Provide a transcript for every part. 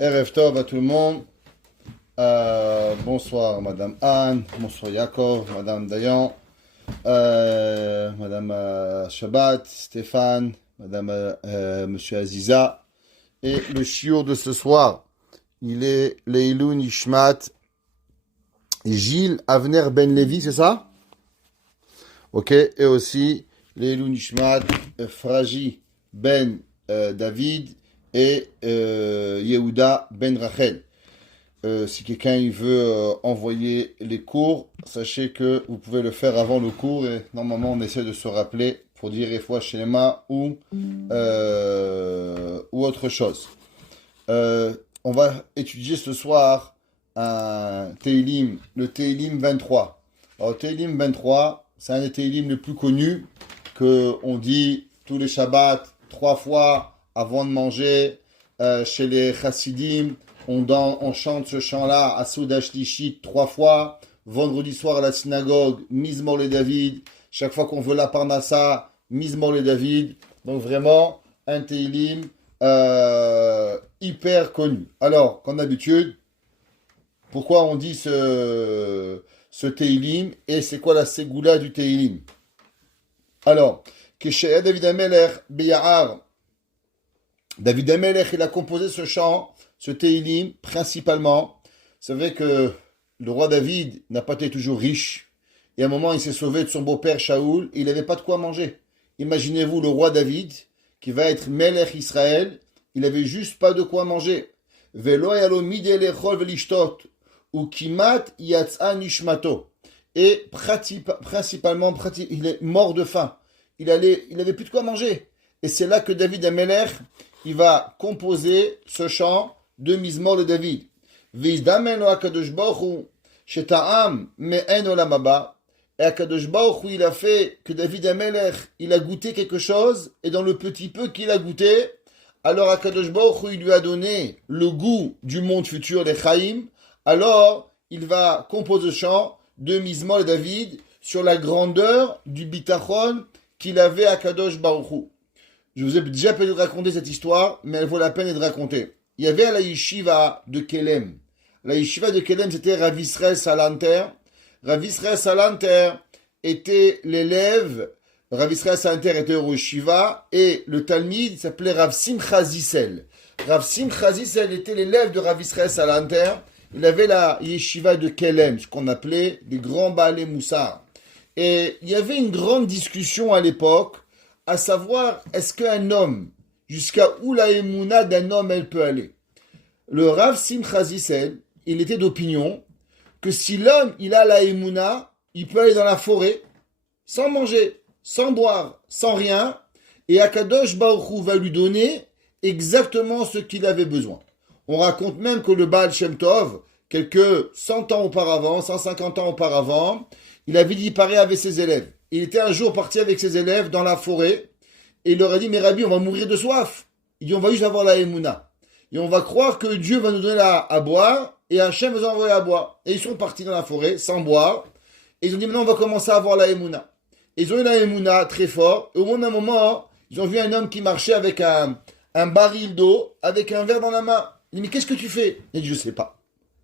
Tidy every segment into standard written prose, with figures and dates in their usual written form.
Erev Tov à tout le monde. Bonsoir Madame Anne, bonsoir Yaakov, Madame Dayan, Madame Shabbat, Stéphane, Madame Monsieur Aziza. Et le shiur de ce soir, il est Leilou Nishmat Gilles Avner Ben Levi, c'est ça? Ok, et aussi Leilou Nishmat Fraji Ben David et Yehuda Ben Rachel. Si quelqu'un il veut envoyer les cours, sachez que vous pouvez le faire avant le cours et normalement on essaie de se rappeler pour dire Refoua Shlema ou autre chose. On va étudier ce soir un Teilim, le Teilim 23. Alors Teilim 23, c'est un des Teilim les plus connus qu'on dit tous les Shabbats 3 fois avant de manger chez les Chassidim. On chante ce chant-là à Souda Shlishit 3 fois. Vendredi soir à la synagogue, Mizmor le David. Chaque fois qu'on veut la Parnassa, Mizmor le David. Donc vraiment, un Teilim hyper connu. Alors, comme d'habitude, pourquoi on dit ce Teilim et c'est quoi la Ségoula du Teilim? Alors, Kesheya David Amelech Beyahar. David Amelech, il a composé ce chant, ce Teilim, principalement. C'est vrai que le roi David n'a pas été toujours riche. Et à un moment, il s'est sauvé de son beau-père Shaoul. Et il n'avait pas de quoi manger. Imaginez-vous le roi David, qui va être Melech Israël. Il n'avait juste pas de quoi manger. Velo yalo mide lechol velishtot. Ou kimat yatsa nishmato. Et principalement, il est mort de faim. Il avait plus de quoi manger. Et c'est là que David Amelech, il va composer ce chant de Mizmor le David. Vizdamen o Akadosh Baruch Hu sheta'am me'en olam haba. Et Akadosh Baruch Hu, il a fait que David Amelech, il a goûté quelque chose, et dans le petit peu qu'il a goûté, alors Akadosh Baruch Hu, il lui a donné le goût du monde futur, les Chaim. Alors, il va composer le chant de Mizmor le David sur la grandeur du bitachon qu'il avait à Akadosh Baruch Hu. Je vous ai déjà peut-être raconté cette histoire, mais elle vaut la peine d'être racontée. Il y avait à la yeshiva de Kelem. La yeshiva de Kelem, c'était Rav Israël Salanter. Rav Israël Salanter était l'élève. Rav Israël Salanter était au yeshiva et le talmid s'appelait Rav Simcha Zissel. Rav Simcha Zissel était l'élève de Rav Israël Salanter. Il avait la yeshiva de Kelem, ce qu'on appelait des grands Baalei Moussar. Et il y avait une grande discussion à l'époque, à savoir, est-ce qu'un homme, jusqu'à où la émouna d'un homme, elle peut aller? Le Rav Simcha Zissel, il était d'opinion que si l'homme, il a la émouna, il peut aller dans la forêt, sans manger, sans boire, sans rien, et Akadosh Baruch Hu va lui donner exactement ce qu'il avait besoin. On raconte même que le Baal Shem Tov, quelques 100 ans auparavant, 150 ans auparavant, il avait dit pareil avec ses élèves. Il était un jour parti avec ses élèves dans la forêt et il leur a dit, mais Rabbi, on va mourir de soif. Il dit, on va juste avoir la émouna. Et on va croire que Dieu va nous donner à boire et Hachem va nous envoyer à boire. Et ils sont partis dans la forêt sans boire. Et ils ont dit, maintenant on va commencer à avoir la émouna. Et ils ont eu la émouna très fort. Et au bout d'un moment, ils ont vu un homme qui marchait avec un baril d'eau, avec un verre dans la main. Il dit, mais qu'est-ce que tu fais? Il dit, je sais pas.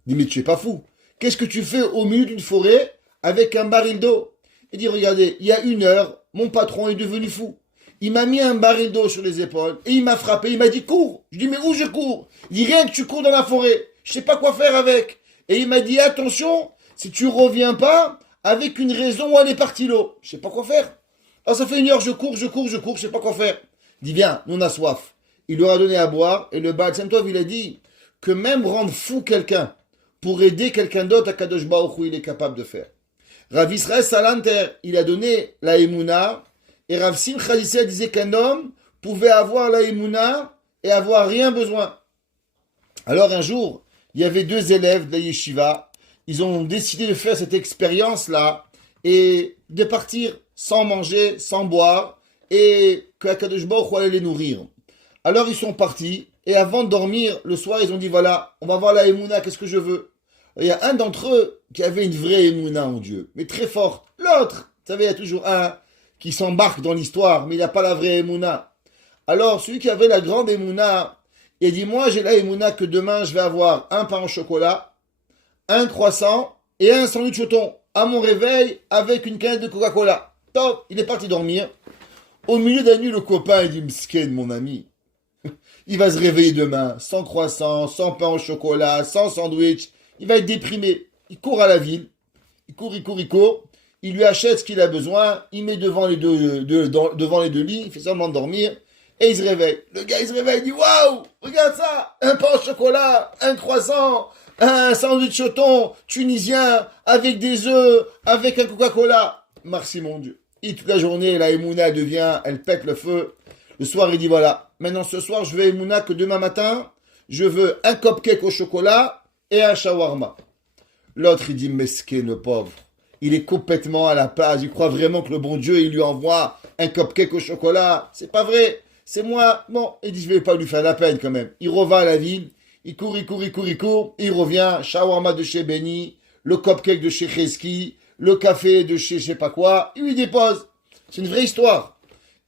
Il dit, mais tu es pas fou. Qu'est-ce que tu fais au milieu d'une forêt avec un baril d'eau? Il dit, regardez, il y a 1 heure, mon patron est devenu fou. Il m'a mis un baril d'eau sur les épaules et il m'a frappé. Il m'a dit, cours. Je dis, mais où je cours? Il dit, rien que tu cours dans la forêt. Je sais pas quoi faire avec. Et il m'a dit, attention, si tu reviens pas avec une raison où elle est partie l'eau. Je sais pas quoi faire. Alors ça fait 1 heure, je cours, je sais pas quoi faire. Il dit, viens, nous on a soif. Il leur a donné à boire et le Baal Shem Tov, il a dit que même rendre fou quelqu'un pour aider quelqu'un d'autre, à Kadosh Baruch Hu, il est capable de faire. Rav Israël Salanter, il a donné la émouna, et Rav Simcha Zissel disait qu'un homme pouvait avoir la émouna et avoir rien besoin. Alors un jour, il y avait 2 élèves de la yeshiva, ils ont décidé de faire cette expérience-là et de partir sans manger, sans boire, et que Akadosh Baruch Hu allait les nourrir. Alors ils sont partis, et avant de dormir, le soir, ils ont dit, voilà, on va voir la émouna, qu'est-ce que je veux? Il y a un d'entre eux qui avait une vraie émouna en Dieu, mais très forte. L'autre, vous savez, il y a toujours un qui s'embarque dans l'histoire, mais il n'a pas la vraie émouna. Alors, celui qui avait la grande émouna, Il dit, moi, j'ai la émouna que demain, je vais avoir un pain au chocolat, un croissant et un sandwich au thon à mon réveil avec une canette de Coca-Cola. Top, il est parti dormir. Au milieu de la nuit, le copain, il dit, Msken, mon ami, il va se réveiller demain, sans croissant, sans pain au chocolat, sans sandwich. Il va être déprimé. Il court à la ville. Il court. Il lui achète ce qu'il a besoin. Il met devant les deux lits. Il fait semblant de dormir. Et il se réveille. Le gars, il se réveille. Il dit, waouh, regarde ça. Un pain au chocolat, un croissant, un sandwich au thon tunisien, avec des œufs, avec un Coca-Cola. Merci mon Dieu. Et toute la journée, la Emouna devient, elle pète le feu. Le soir, il dit, voilà, maintenant ce soir, je veux Emouna que demain matin, je veux un cupcake au chocolat et un shawarma. L'autre, il dit, mesquin, le pauvre. Il est complètement à la page. Il croit vraiment que le bon Dieu, il lui envoie un cupcake au chocolat. C'est pas vrai. C'est moi. Bon, il dit, je vais pas lui faire la peine quand même. Il revient à la ville. Il court. Il revient. Shawarma de chez Benny. Le cupcake de chez Kreski. Le café de chez je sais pas quoi. Il lui dépose. C'est une vraie histoire.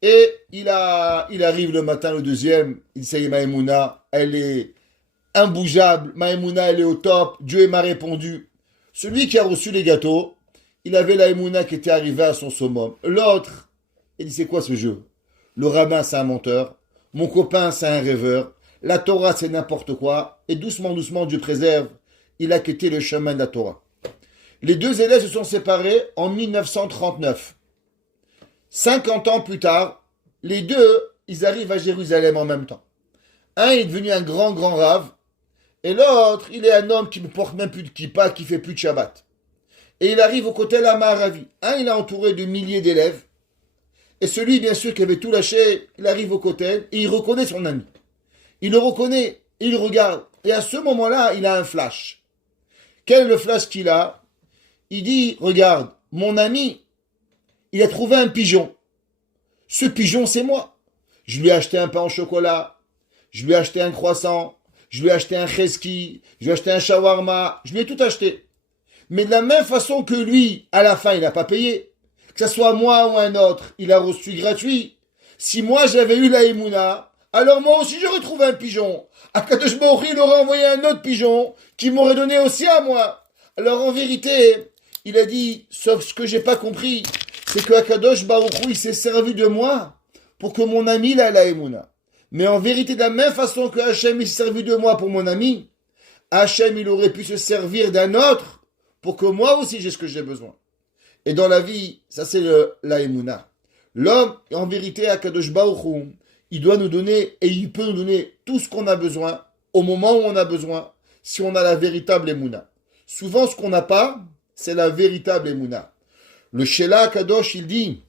Et il arrive le matin, le deuxième. Il dit, ça y est, Maïmouna, elle est imbougeable. Maïmouna, elle est au top. Dieu m'a répondu. Celui qui a reçu les gâteaux, il avait la Emouna qui était arrivée à son summum. L'autre, il dit, c'est quoi ce jeu? Le rabbin, c'est un menteur. Mon copain, c'est un rêveur. La Torah, c'est n'importe quoi. Et doucement, Dieu préserve. Il a quitté le chemin de la Torah. Les deux élèves se sont séparés en 1939. 50 ans plus tard, les deux, ils arrivent à Jérusalem en même temps. Un est devenu un grand rave. Et l'autre, il est un homme qui ne porte même plus de kippa, qui fait plus de Shabbat. Et il arrive au Kotel Amaravi. Un, il est entouré de milliers d'élèves. Et celui, bien sûr, qui avait tout lâché, il arrive au Kotel et il reconnaît son ami. Il le reconnaît, il le regarde. Et à ce moment-là, il a un flash. Quel est le flash qu'il a? Il dit, regarde, mon ami, il a trouvé un pigeon. Ce pigeon, c'est moi. Je lui ai acheté un pain au chocolat. Je lui ai acheté un croissant. Je lui ai acheté un cheski, je lui ai acheté un shawarma, je lui ai tout acheté. Mais de la même façon que lui, à la fin, il n'a pas payé. Que ce soit moi ou un autre, il a reçu gratuit. Si moi j'avais eu la Emouna, alors moi aussi j'aurais trouvé un pigeon. Akadosh Baruch il aurait envoyé un autre pigeon qui m'aurait donné aussi à moi. Alors en vérité, il a dit, sauf ce que j'ai pas compris, c'est que Akadosh Baruch il s'est servi de moi pour que mon ami ait la Emouna. Mais en vérité, de la même façon que Hachem s'est servi de moi pour mon ami, Hachem, il aurait pu se servir d'un autre pour que moi aussi j'ai ce que j'ai besoin. Et dans la vie, ça c'est la Emouna. L'homme, en vérité, Akadosh Baruch Hu, il doit nous donner, et il peut nous donner tout ce qu'on a besoin, au moment où on a besoin, si on a la véritable Emouna. Souvent, ce qu'on n'a pas, c'est la véritable Emouna. Le Shelah Kadosh, il dit,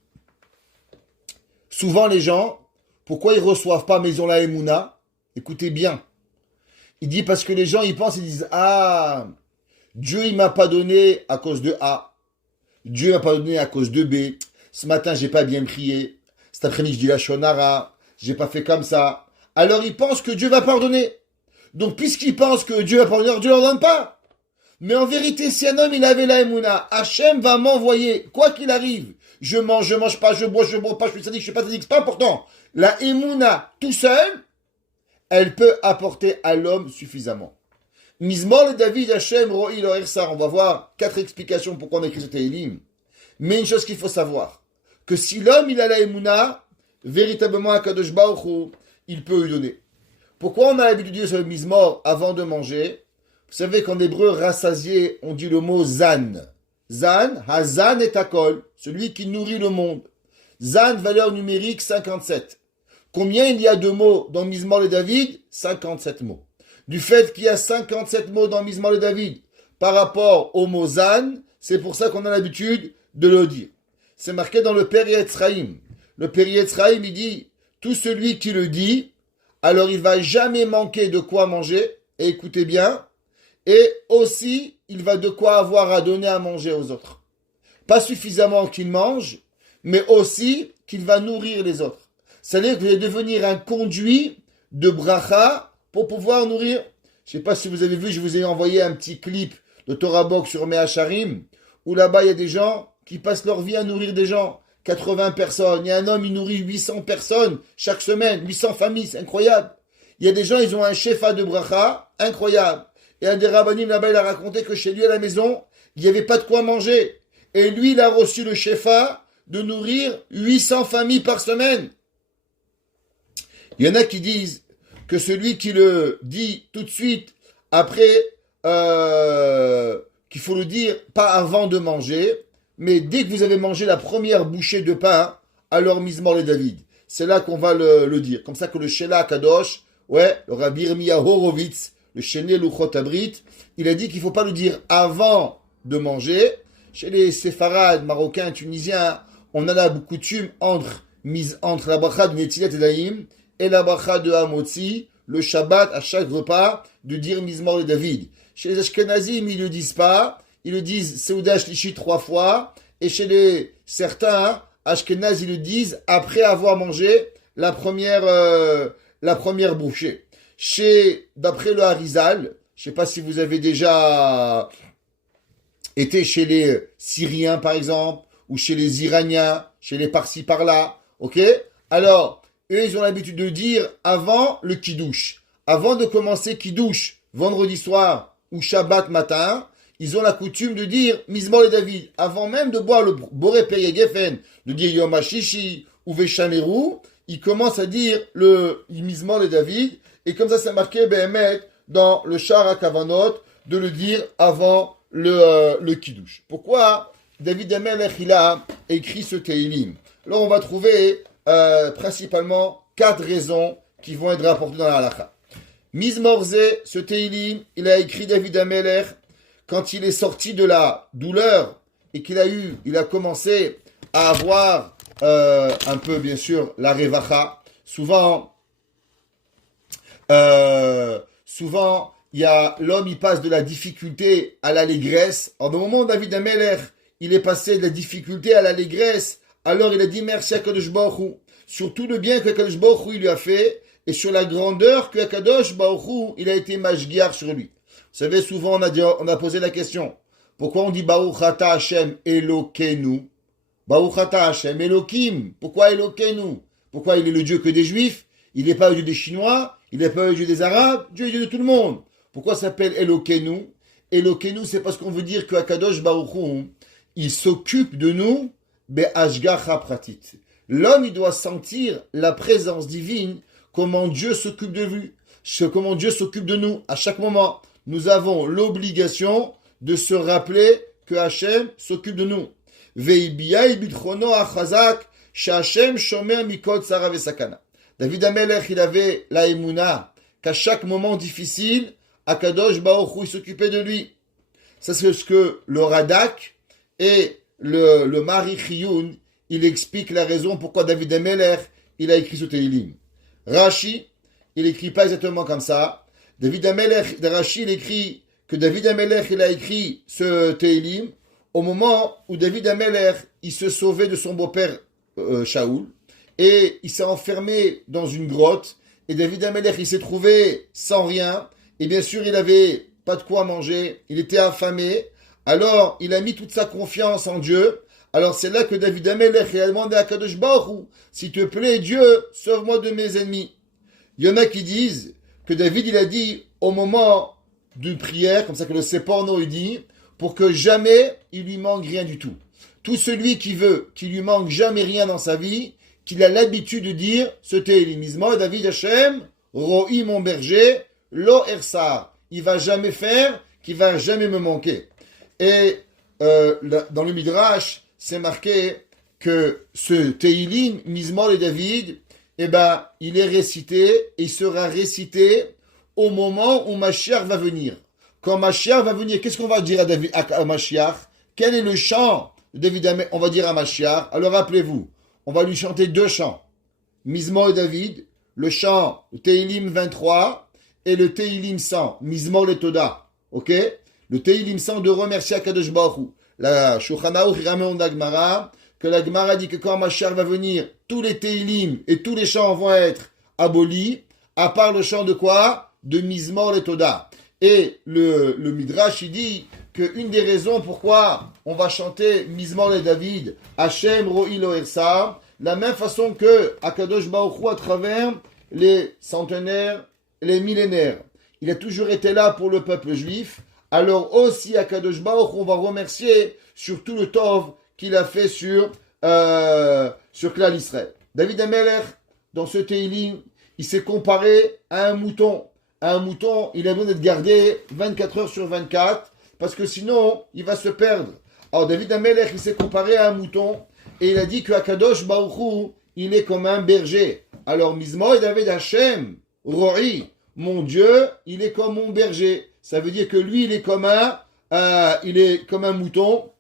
souvent les gens, pourquoi ils ne reçoivent pas mais ils ont la Emouna? Écoutez bien. Il dit parce que les gens, ils pensent, ils disent, ah, Dieu, il m'a pas donné à cause de A. Dieu m'a pas donné à cause de B. Ce matin, j'ai pas bien prié. Cet après-midi, je dis la Shonara. J'ai pas fait comme ça. Alors, ils pensent que Dieu va pardonner. Donc, puisqu'ils pensent que Dieu va pardonner, Dieu leur donne pas. Mais en vérité, si un homme, il avait la Emouna, Hachem va m'envoyer, quoi qu'il arrive. Je mange pas, je bois pas, je suis sadique, je suis pas sadique, c'est pas important. La Emouna, tout seul, elle peut apporter à l'homme suffisamment. Mizmor le David Hachem Ro'i lo Ersar. On va voir 4 explications pourquoi on a écrit ce Tehillim. Mais une chose qu'il faut savoir, que si l'homme il a la Emouna, véritablement à Kadosh Baruch Hu, il peut lui donner. Pourquoi on a l'habitude de dire ce Mizmor avant de manger? Vous savez qu'en hébreu, rassasié, on dit le mot Zan. Zan, Hazan et Takol, celui qui nourrit le monde. Zan, valeur numérique 57. Combien il y a de mots dans Mizmor le David? 57 mots. Du fait qu'il y a 57 mots dans Mizmor le David par rapport au mot Zan, c'est pour ça qu'on a l'habitude de le dire. C'est marqué dans le Père Yetzraïm. Le Père Yetzraïm, il dit, tout celui qui le dit, alors il va jamais manquer de quoi manger, et écoutez bien, et aussi, il va de quoi avoir à donner à manger aux autres. Pas suffisamment qu'il mange, mais aussi qu'il va nourrir les autres. C'est-à-dire que vous allez devenir un conduit de bracha pour pouvoir nourrir. Je ne sais pas si vous avez vu, je vous ai envoyé un petit clip de Torah Box sur Mehacharim, où là-bas il y a des gens qui passent leur vie à nourrir des gens. 80 personnes. Il y a un homme, il nourrit 800 personnes chaque semaine, 800 familles, c'est incroyable. Il y a des gens, ils ont un shefa de bracha incroyable. Et un des rabbanim là-bas, il a raconté que chez lui à la maison, il n'y avait pas de quoi manger. Et lui, il a reçu le shefa de nourrir 800 familles par semaine. Il y en a qui disent que celui qui le dit tout de suite après, qu'il faut le dire pas avant de manger, mais dès que vous avez mangé la première bouchée de pain, alors Mizmor le David. C'est là qu'on va le dire. Comme ça que le Shela Kadosh, ouais, le Rabbi Yirmiyahu Horowitz, le Shené Luchot Abrit, il a dit qu'il ne faut pas le dire avant de manger. Chez les séfarades, marocains, tunisiens, on a la coutume entre la bracha de Netilat Edaim et la bracha de Hamotzi, le Shabbat, à chaque repas, de dire Mizmor le David. Chez les Ashkenazim, ils ne le disent pas. Ils le disent Seuda Shlishi 3 fois. Et chez certains, Ashkenaz, ils le disent après avoir mangé la première bouchée. D'après le Harizal, je ne sais pas si vous avez déjà été chez les Syriens, par exemple, ou chez les Iraniens, chez les par-ci, par-là, ok? Alors, eux, ils ont l'habitude de dire avant le Kiddush. Avant de commencer Kiddush, vendredi soir ou Shabbat matin, ils ont la coutume de dire Mizmor le David. Avant même de boire le Boré Peye Geffen, de dire Yom HaShishi ou Veshameru, ils commencent à dire le Mizmor le David. Et comme ça, c'est marqué Behemet dans le Shara Kavanot de le dire avant le Kiddush. Pourquoi David Amelech, il a écrit ce Teilim? Alors, on va trouver principalement 4 raisons qui vont être rapportées dans la halakha. Mizmor Ze, ce Teilim, il a écrit David Amelech quand il est sorti de la douleur et qu'il a commencé à avoir un peu, bien sûr, la revacha. Souvent, l'homme, il passe de la difficulté à l'allégresse. En au moment où David Amelech, il est passé de la difficulté à l'allégresse, alors il a dit merci à Kadosh Baruch Hu, sur tout le bien que Kadosh Baruch Hu il lui a fait, et sur la grandeur que Kadosh Baruch Hu il a été mashgiach sur lui. Vous savez, souvent on a posé la question, pourquoi on dit Baruch Ata Hashem Elokeinu? Baruch Ata Hashem Elokim. Pourquoi Elokeinu? Pourquoi il est le Dieu que des Juifs? Il n'est pas le Dieu des Chinois, il n'est pas le Dieu des Arabes, Dieu est le Dieu de tout le monde. Pourquoi ça s'appelle Elokeinu? Elokeinu, c'est parce qu'on veut dire que Kadosh Baruch Hu, il s'occupe de nous, be'ashgacha pratit. L'homme, il doit sentir la présence divine, comment Dieu s'occupe de lui, comment Dieu s'occupe de nous. À chaque moment, nous avons l'obligation de se rappeler que Hachem s'occupe de nous. Ve'ibiyai bidchono achazak, she'Hachem shomer mikol tzara ve'sakana. David Amelech, il avait la émouna, qu'à chaque moment difficile, Akadosh Baruch Hu, il s'occupait de lui. Ça, c'est ce que le Radak et le Mari Chiyun, il explique la raison pourquoi David Amelech, il a écrit ce Teilim. Rashi, il écrit pas exactement comme ça. David Amelech, Rashi, il écrit que David Amelech, il a écrit ce Teilim au moment où David Amelech, il se sauvait de son beau-père Shaoul, et il s'est enfermé dans une grotte, et David Amelech, il s'est trouvé sans rien, et bien sûr, il avait pas de quoi manger, il était affamé, alors il a mis toute sa confiance en Dieu. Alors c'est là que David Amelech a demandé à Kadosh Baruch Hu, s'il te plaît Dieu, sauve-moi de mes ennemis. Il y en a qui disent que David, il a dit au moment d'une prière, comme ça que le Seporno il dit, pour que jamais il lui manque rien du tout. Tout celui qui veut qu'il lui manque jamais rien dans sa vie, qu'il a l'habitude de dire ce Télimizement, David Hashem, Ro'i mon berger, Lo Ersar. Il va jamais faire, qu'il va jamais me manquer. Et dans le Midrash, c'est marqué que ce Teilim, Mizmor et David, eh ben, il est récité et il sera récité au moment où Mashiach va venir. Quand Mashiach va venir, qu'est-ce qu'on va dire à Mashiach? Quel est le chant de David? On va dire à Mashiach. Alors rappelez-vous, on va lui chanter 2 chants. Mizmor et David, le chant le Teilim 23 et le Teilim 100, Mizmor le Toda. Ok? Le Teilim 100 de remercier à Kadosh Baruch Hu. La Shulchan Aruch ramène la Gemara, que la Gemara dit que quand Mashiach va venir, tous les Teilim et tous les chants vont être abolis, à part le chant de quoi? De Mizmor le Toda. Et le Midrash, il dit qu'une des raisons pourquoi on va chanter Mizmor le David, Hashem Ro'i Lo Ersar, la même façon que Akadosh Baruch Hu, à travers les centenaires les millénaires, il a toujours été là pour le peuple juif, alors aussi à Kadosh Baruch on va remercier sur tout le tov qu'il a fait sur Klal Israël. David Amelech, dans ce Teilim, il s'est comparé à un mouton. Un mouton, il a besoin d'être gardé 24 heures sur 24, parce que sinon, il va se perdre. Alors David Amelech, il s'est comparé à un mouton, et il a dit que Akadosh Baruch Hu, il est comme un berger. Alors Mizmoed David Hashem, Roi, mon Dieu, il est comme mon berger. Ça veut dire que lui, il est comme un mouton,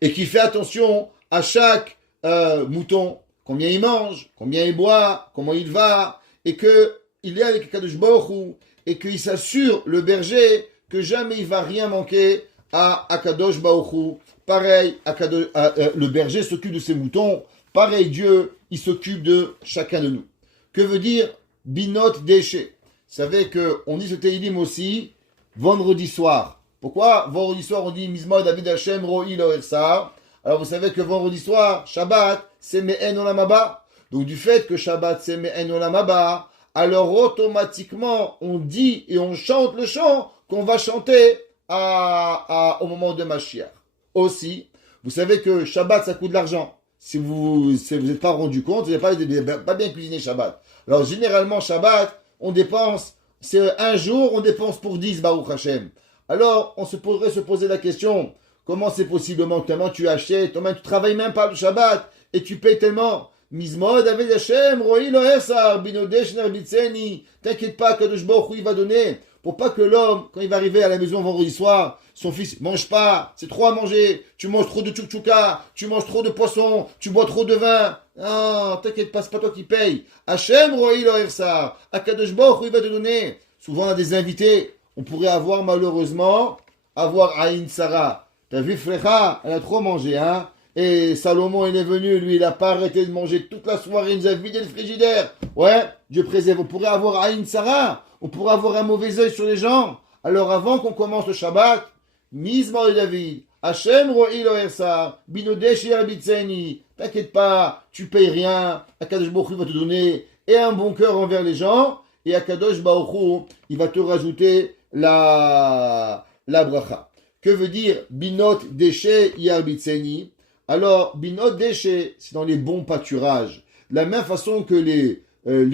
et qui fait attention à chaque mouton, combien il mange, combien il boit, comment il va, et qu'il est avec Akadosh Baruch Hu, et qu'il s'assure, le berger, que jamais il va rien manquer à Akadosh Baruch Hu. Pareil, le berger s'occupe de ses moutons, pareil, Dieu, il s'occupe de chacun de nous. Que veut dire Binot Déchet? Vous savez qu'on dit ce Teilim aussi vendredi soir. Pourquoi vendredi soir on dit Mizmoed David Hashem Ro'i Lo Ersar? Alors vous savez que vendredi soir, Shabbat, c'est Me'en Olam Haba. Donc du fait que Shabbat c'est Me'en Olam Haba, alors automatiquement on dit et on chante le chant qu'on va chanter au moment de Mashiach. Aussi, vous savez que Shabbat ça coûte de l'argent. Si vous n'êtes pas rendu compte, vous n'avez pas bien cuisiné Shabbat. Alors généralement Shabbat, on dépense, c'est un jour, on dépense pour 10 Baruch Hashem. Alors on pourrait se poser la question, comment c'est possiblement tellement tu achètes, tellement tu travailles même pas le Shabbat et tu payes tellement. Mizmoed David Hashem, Ro'i Lo Ersar, Binodesh Nerbitzeni. T'inquiète pas, Kadosh Baruch Hu il va donner. Pour pas que l'homme, quand il va arriver à la maison vendredi soir, son fils mange pas, c'est trop à manger, tu manges trop de tchouk-tchouka, tu manges trop de poisson, tu bois trop de vin. Non, t'inquiète pas, c'est pas toi qui paye. Hashem Ro'i Lo Ersar, Kadosh Baruch Hu il va te donner. Souvent on a des invités, on pourrait malheureusement Aïn Sarah. T'as vu Flecha, elle a trop mangé, hein? Et Salomon, il est venu, lui, il n'a pas arrêté de manger toute la soirée, il nous a vidé le frigidaire. Ouais, Dieu préserve. On pourrait avoir Aïn Sarah, on pourrait avoir un mauvais œil sur les gens. Alors avant qu'on commence le Shabbat, Mizmoed David, Hashem Ro'i Lo Ersar, Binodesh Yerbitzeni, t'inquiète pas, tu payes rien, Akadosh Baruch Hu va te donner, et un bon cœur envers les gens, et Akadosh Baruch Hu, il va te rajouter la bracha. Que veut dire Binot Deshe Yerbitzeni? Alors, Binot Déchet, c'est dans les bons pâturages. De la même façon que les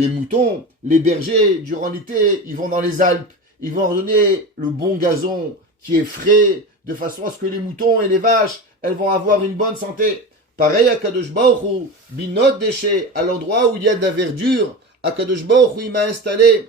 moutons, les bergers, durant l'été, ils vont dans les Alpes. Ils vont leur donner le bon gazon qui est frais, de façon à ce que les moutons et les vaches, elles vont avoir une bonne santé. Pareil à Kadosh Baruch Hu, Binot Déchet, à l'endroit où il y a de la verdure, à Kadosh Baruch Hu, il m'a installé.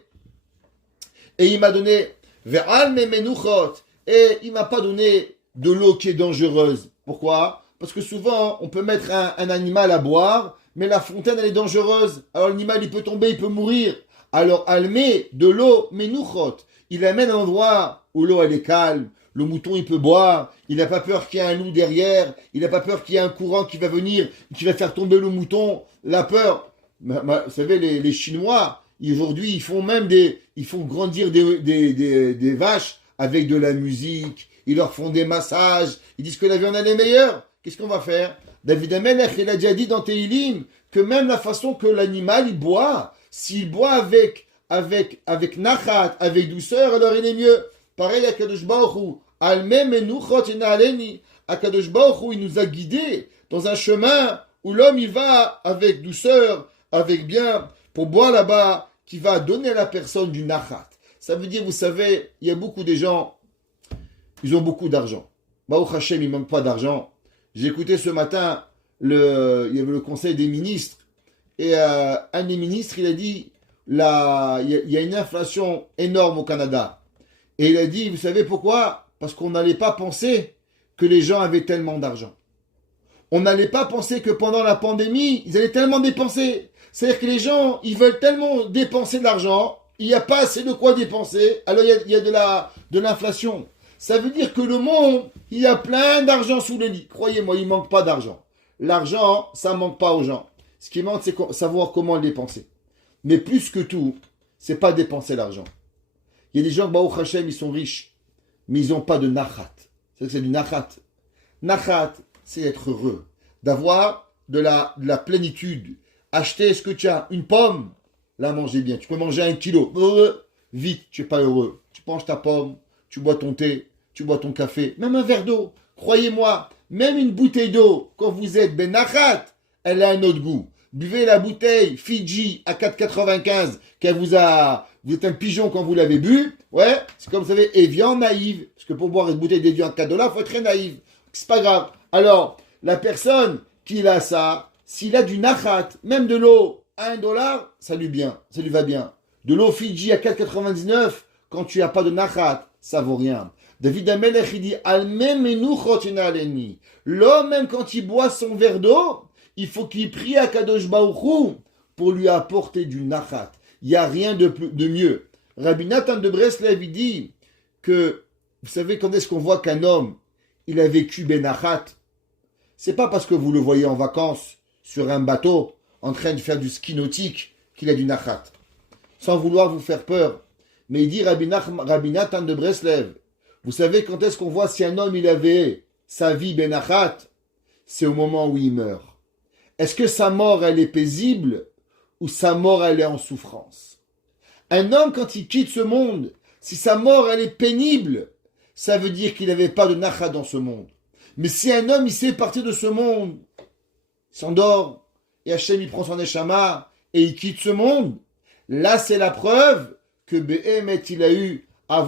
Et il m'a donné Ve'al Memenuchot. Et il m'a pas donné de l'eau qui est dangereuse. Pourquoi? Parce que souvent, on peut mettre un animal à boire, mais la fontaine, elle est dangereuse. Alors l'animal, il peut tomber, il peut mourir. Alors, elle met de l'eau, menouchot. Il amène à un endroit où l'eau, elle est calme. Le mouton, il peut boire. Il n'a pas peur qu'il y ait un loup derrière. Il n'a pas peur qu'il y ait un courant qui va venir, qui va faire tomber le mouton. La peur. Vous savez, les Chinois, aujourd'hui, ils font grandir des vaches avec de la musique. Ils leur font des massages. Ils disent que la viande, elle est meilleure. Qu'est-ce qu'on va faire? David Amelech, il a déjà dit dans Teilim que même la façon que l'animal il boit, s'il boit avec nachat, avec douceur, alors il est mieux. Pareil à Kadosh Baruch Hu, Alme menuchot inaleni. Kadosh Baruch Hu, il nous a guidés dans un chemin où l'homme il va avec douceur, avec bien, pour boire là-bas, qui va donner à la personne du nachat. Ça veut dire, vous savez, il y a beaucoup de gens, ils ont beaucoup d'argent. Baruch Hashem, il ne manque pas d'argent. J'ai écouté ce matin, il y avait le conseil des ministres, et un des ministres, il a dit, il y a une inflation énorme au Canada. Et il a dit, vous savez pourquoi? Parce qu'on n'allait pas penser que les gens avaient tellement d'argent. On n'allait pas penser que pendant la pandémie, ils allaient tellement dépenser. C'est-à-dire que les gens, ils veulent tellement dépenser de l'argent, il n'y a pas assez de quoi dépenser, alors il y a de l'inflation. Ça veut dire que le monde, il y a plein d'argent sous le lit. Croyez-moi, il ne manque pas d'argent. L'argent, ça ne manque pas aux gens. Ce qui manque, c'est savoir comment le dépenser. Mais plus que tout, c'est pas dépenser l'argent. Il y a des gens, Baruch Hashem, ils sont riches, mais ils n'ont pas de nachat. C'est du nachat. Nachat, c'est être heureux. D'avoir de la plénitude. Acheter ce que tu as, une pomme. là, mangez bien. Tu peux manger 1 kilo. Vite, tu n'es pas heureux. Tu manges ta pomme, tu bois ton thé, tu bois ton café, même un verre d'eau. Croyez-moi, même une bouteille d'eau, quand vous êtes benachat, elle a un autre goût. Buvez la bouteille Fidji à 4,95 qu'elle vous a... Vous êtes un pigeon quand vous l'avez bu. Ouais, c'est comme vous savez, Evian naïve. Parce que pour boire une bouteille d'Evian à 4 dollars, il faut être très naïf. C'est pas grave. Alors, la personne qui a ça, s'il a du nachat, même de l'eau à 1 dollar, ça lui va bien. De l'eau Fidji à 4,99, quand tu n'as pas de nachat, ça vaut rien. David Amelech, il dit, l'homme, même quand il boit son verre d'eau, il faut qu'il prie à Kadosh Baruch Hu pour lui apporter du nachat. Il n'y a rien de mieux. Rabbi Nathan de Breslev, il dit que, vous savez, quand est-ce qu'on voit qu'un homme, il a vécu benachat? C'est pas parce que vous le voyez en vacances, sur un bateau, en train de faire du ski nautique, qu'il a du nachat. Sans vouloir vous faire peur. Mais il dit Rabbi Nathan de Breslev, vous savez quand est-ce qu'on voit si un homme, il avait sa vie benachat? C'est au moment où il meurt. Est-ce que sa mort, elle est paisible ou sa mort, elle est en souffrance? Un homme, quand il quitte ce monde, si sa mort, elle est pénible, ça veut dire qu'il n'avait pas de nachat dans ce monde. Mais si un homme, il sait partir de ce monde, il s'endort, et Hachem, il prend son neshama, et il quitte ce monde, là, c'est la preuve que Behemet, il a eu à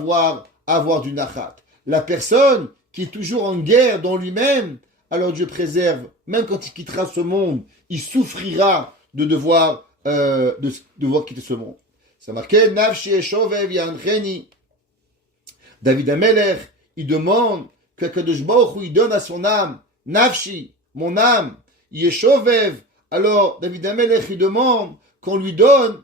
avoir du nachat. La personne qui est toujours en guerre dans lui-même, alors Dieu préserve, même quand il quittera ce monde, il souffrira de devoir quitter ce monde. C'est marqué, Nafshi eshovev yancheni. David Amelech, il demande que Kadosh Baruch Hu, il donne à son âme, Nafshi, mon âme, yeshovev. Alors, David Amelech, il demande qu'on lui donne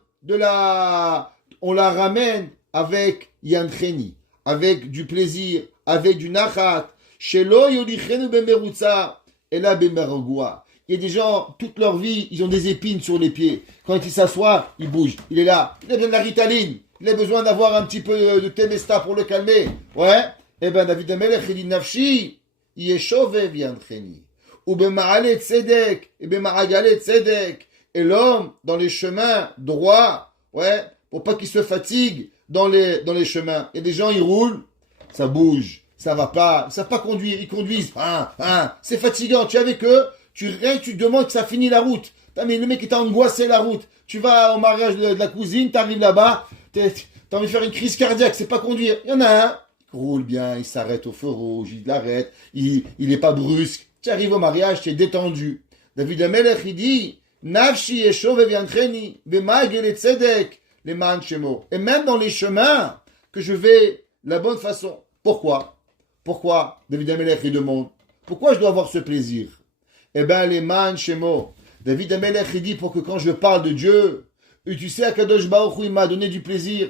on la ramène avec yancheni, avec du plaisir, avec du nachat. Shelo yolichenu bemerutza, ela bemerogua. Il y a des gens, toute leur vie, ils ont des épines sur les pieds. Quand ils s'assoient, ils bougent. Il est là. Il a besoin de la Ritaline. Il a besoin d'avoir un petit peu de Temesta pour le calmer. Ouais. Eh ben, David Amelech, il dit, Nafshi, yeshovev yancheni. Ou bema'ale tzedek, et bema'agale tzedek. Et l'homme, dans les chemins droits, ouais, pour pas qu'il se fatigue dans les chemins. Il y a des gens, ils roulent, ça bouge. Ça va pas, ils savent pas conduire, ils conduisent, c'est fatigant, tu es avec eux, tu te demandes que ça finit la route. Mais le mec il t'a angoissé la route. Tu vas au mariage de la cousine, t'arrives là-bas, t'as envie de faire une crise cardiaque, c'est pas conduire. Il y en a un, il roule bien, il s'arrête au feu rouge, il l'arrête, il est pas brusque. Tu arrives au mariage, tu es détendu. David Amelech, il dit, Nafshi eshovev yancheni, b'ma'agel tzedek, les man shemo. Et même dans les chemins, que je vais la bonne façon. Pourquoi David Amelech, il demande, pourquoi je dois avoir ce plaisir? Eh bien, les man shemo. David Amelech, il dit, pour que quand je parle de Dieu, et tu sais, Akadosh Baruch Hu, il m'a donné du plaisir.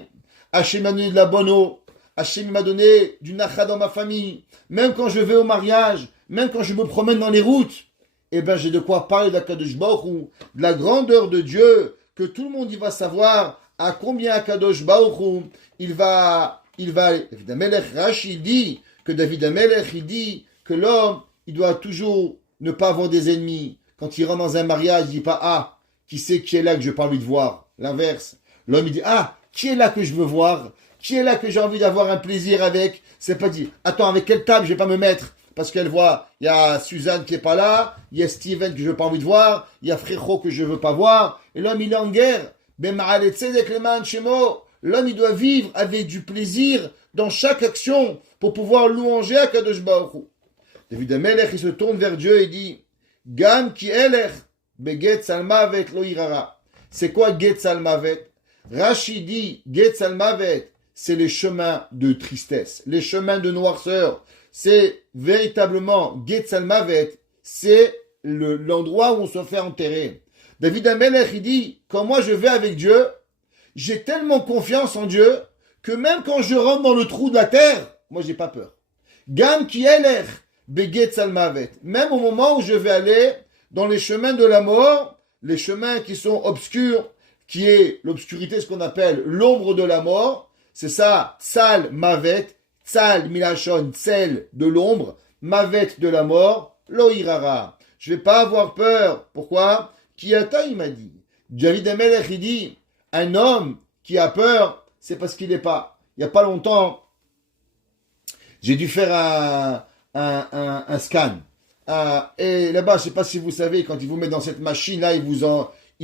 Hachem m'a donné de la bonne eau. Hachem m'a donné du nachat dans ma famille. Même quand je vais au mariage, même quand je me promène dans les routes, eh bien, j'ai de quoi parler d'Akadosh Baruch Hu, de la grandeur de Dieu, que tout le monde y va savoir à combien Akadosh Baruch Hu, il va, David Amelech, Rashi, il dit, que David Amelech, il dit que l'homme, il doit toujours ne pas avoir des ennemis. Quand il rentre dans un mariage, il dit pas, qui c'est qui est là que je n'ai pas envie de voir. L'inverse. L'homme, il dit, qui est là que je veux voir? Qui est là que j'ai envie d'avoir un plaisir avec? C'est pas dit, attends, avec quelle table je vais pas me mettre? Parce qu'elle voit, il y a Suzanne qui est pas là, il y a Steven que je veux pas envie de voir, il y a Frécho que je veux pas voir, et l'homme, il est en guerre. L'homme, il doit vivre avec du plaisir dans chaque action pour pouvoir louanger à Kadosh Baruch Hu. David Amelech, il se tourne vers Dieu et dit, Gam ki elech beget salmavet lo irara. C'est quoi get salmavet? Rashi dit, get salmavet, c'est les chemins de tristesse, les chemins de noirceur. C'est véritablement get salmavet, c'est l'endroit où on se fait enterrer. David Amelech, il dit, quand moi je vais avec Dieu, j'ai tellement confiance en Dieu que même quand je rentre dans le trou de la terre, moi j'ai pas peur. Gam ki elech beget salmavet. Même au moment où je vais aller dans les chemins de la mort, les chemins qui sont obscurs, qui est l'obscurité, ce qu'on appelle l'ombre de la mort, c'est ça, tsal mavet, tsal milachon, tsel de l'ombre, mavet de la mort, lo irara. Je vais pas avoir peur. Pourquoi? Kiata, il m'a dit. David Amelech, il dit, Un homme qui a peur, c'est parce qu'il n'est pas. Il n'y a pas longtemps, j'ai dû faire un scan. Et là-bas, je ne sais pas si vous savez, quand ils vous mettent dans cette machine-là, ils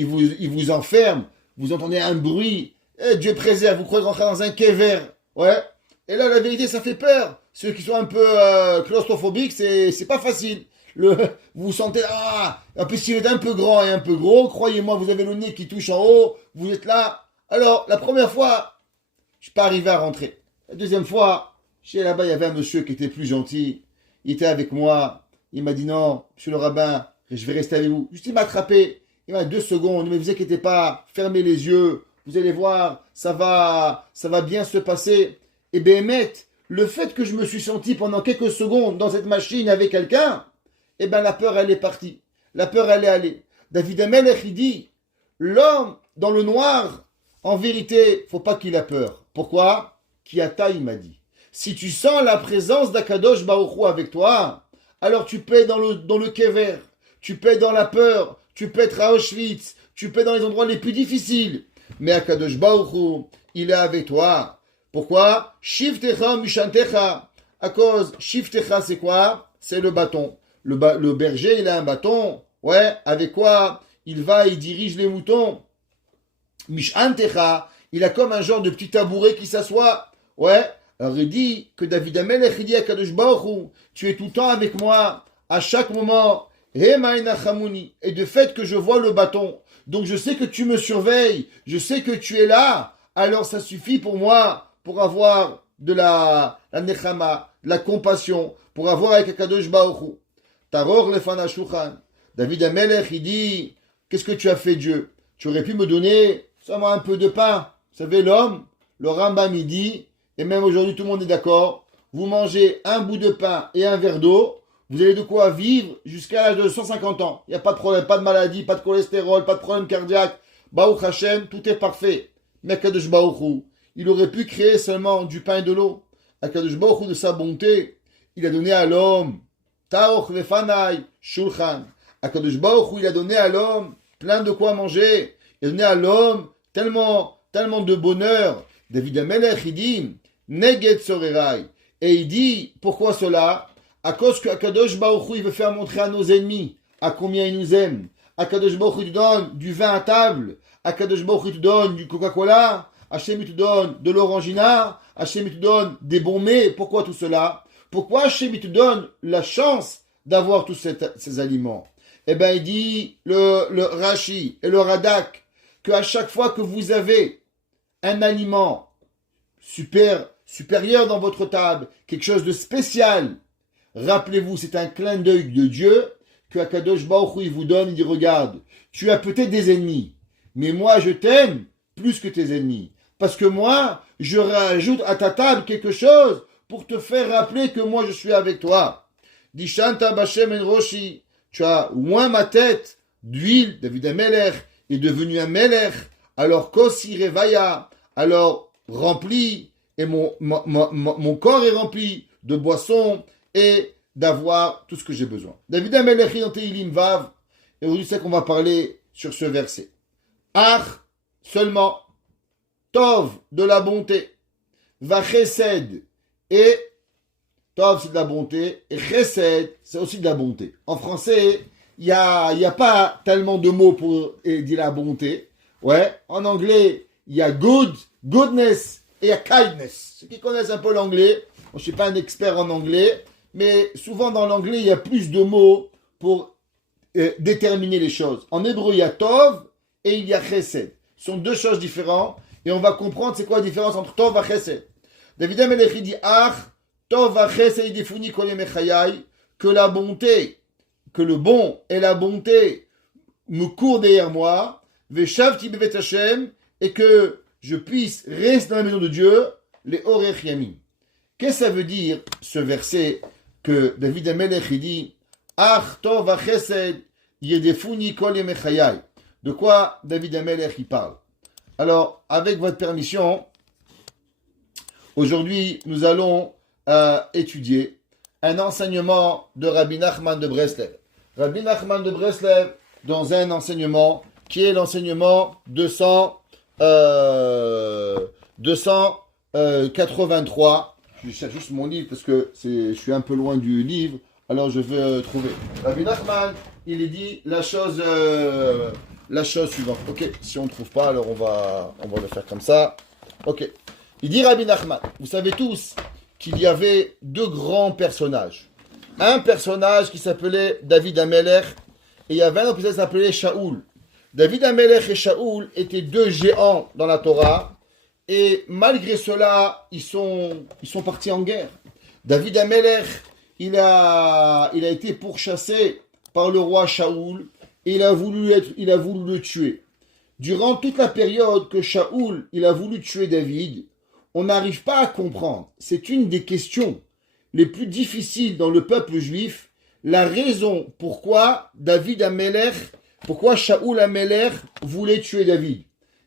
vous enferment. Vous entendez un bruit. Eh, Dieu préserve, vous croyez rentrer dans un kéver. Ouais. Et là, la vérité, ça fait peur. Ceux qui sont un peu claustrophobiques, c'est pas facile. Vous vous sentez, en plus, s'il est un peu grand et un peu gros, croyez-moi, vous avez le nez qui touche en haut, vous êtes là. Alors, la première fois, je suis pas arrivé à rentrer. La deuxième fois, chez là-bas, il y avait un monsieur qui était plus gentil. Il était avec moi. Il m'a dit non, monsieur le rabbin, je vais rester avec vous. Juste, il m'a attrapé. Il m'a dit 2 secondes, mais vous inquiétez pas, fermez les yeux. Vous allez voir, ça va bien se passer. Et Béhémet, le fait que je me suis senti pendant quelques secondes dans cette machine avec quelqu'un, eh ben la peur, elle est partie. La peur, elle est allée. David Amelech, il dit, l'homme dans le noir, en vérité, faut pas qu'il ait peur. Pourquoi? Kiata, il m'a dit. Si tu sens la présence d'Akadosh Baruch Hu avec toi, alors tu peux être dans le kever, tu peux être dans la peur, tu peux être à Auschwitz, tu peux être dans les endroits les plus difficiles. Mais Akadosh Baruch Hu, il est avec toi. Pourquoi? Shiftecha mishantecha. À cause, shiftecha, c'est quoi? C'est le bâton. Le berger, il a un bâton. Ouais, avec quoi? Il va, il dirige les moutons. Mishantecha, il a comme un genre de petit tabouret qui s'assoit. Ouais. Alors il dit que David Amelech, il dit à Kadosh Baruch Hu, tu es tout le temps avec moi, à chaque moment. Et de fait que je vois le bâton, donc je sais que tu me surveilles, je sais que tu es là, alors ça suffit pour moi, pour avoir de la nechama, de la compassion, pour avoir avec Kadosh Baruch Hu. Taror lefana shulchan. David Amelech, il dit, qu'est-ce que tu as fait Dieu? Tu aurais pu me donner seulement un peu de pain. Vous savez, l'homme, le Rambam, il dit, et même aujourd'hui, tout le monde est d'accord. Vous mangez un bout de pain et un verre d'eau, vous avez de quoi vivre jusqu'à l'âge de 150 ans. Il n'y a pas de problème, pas de maladie, pas de cholestérol, pas de problème cardiaque. Baruch Hashem, tout est parfait. Mais Akadosh Baruch Hu, il aurait pu créer seulement du pain et de l'eau. Akadosh Baruch Hu, de sa bonté, il a donné à l'homme Taoch lefanai shulchan. Akadosh Baruch Hu, il a donné à l'homme plein de quoi manger. Il a donné à l'homme tellement de bonheur. David Amelech, il dit Neged Sorerai. Et il dit, pourquoi cela? À cause que Akadosh Baruch Hu, il veut faire montrer à nos ennemis à combien il nous aime. Akadosh Baruch Hu, il te donne du vin à table. Akadosh Baruch Hu, il te donne du Coca-Cola. Hachem, il te donne de l'orangina. Hachem, il te donne des bons mets. Pourquoi tout cela? Pourquoi Hachem, il te donne la chance d'avoir tous ces aliments? Eh bien, il dit, le Rashi et le Radak, qu'à chaque fois que vous avez un aliment supérieur dans votre table, quelque chose de spécial, rappelez-vous, c'est un clin d'œil de Dieu que Akadosh Baruch Hu, il vous donne, il dit, regarde, tu as peut-être des ennemis, mais moi je t'aime plus que tes ennemis, parce que moi, je rajoute à ta table quelque chose pour te faire rappeler que moi je suis avec toi. Dishanta Bashem en Roshi, tu as oint ma tête d'huile, David Amelech est devenu un Melech, alors Kosi Revaya, alors rempli, et mon corps est rempli de boissons et d'avoir tout ce que j'ai besoin. David Amelech dans Teilim Vav, et aujourd'hui c'est qu'on va parler sur ce verset. Ach, seulement, Tov, de la bonté, va Chesed, et Tov c'est de la bonté, et Chesed c'est aussi de la bonté. En français, il y a pas tellement de mots pour dire la bonté. Ouais, en anglais, il y a good, goodness, et il y a kindness. Ceux qui connaissent un peu l'anglais, je ne suis pas un expert en anglais, mais souvent dans l'anglais, il y a plus de mots pour déterminer les choses. En hébreu, il y a Tov et il y a Chesed. Ce sont deux choses différentes, et on va comprendre c'est quoi la différence entre Tov et Chesed. David Amelech dit, Ach, Tov et Chesed yidefuni kol yemei chayai, que la bonté, que le bon et la bonté me courent derrière moi, Veshavti bevet Hashem, et que je puisse rester dans la maison de Dieu, les Orech Yamim. Qu'est-ce que ça veut dire, ce verset, que David Amelech dit, Ach tov vachesed yedefuni kol yemei chayai. De quoi David Amelech il parle? Alors, avec votre permission, aujourd'hui, nous allons étudier un enseignement de Rabbi Nachman de Breslev. Rabbi Nachman de Breslev, dans un enseignement qui est l'enseignement 200, 283. Je cherche juste mon livre parce que je suis un peu loin du livre. Alors je vais trouver. Rabbi Nachman, il est dit la chose suivante. Ok, si on ne trouve pas, alors on va le faire comme ça. Ok. Il dit Rabbi Nachman, vous savez tous qu'il y avait deux grands personnages. Un personnage qui s'appelait David Amelech et il y avait un autre qui s'appelait Shaoul. David Amelech et Shaoul étaient deux géants dans la Torah et malgré cela, ils sont partis en guerre. David Amelech, il a été pourchassé par le roi Shaoul et il a voulu le tuer. Durant toute la période que Shaoul il a voulu tuer David, on n'arrive pas à comprendre. C'est une des questions les plus difficiles dans le peuple juif, la raison pourquoi pourquoi Shaoul Amelech voulait tuer David.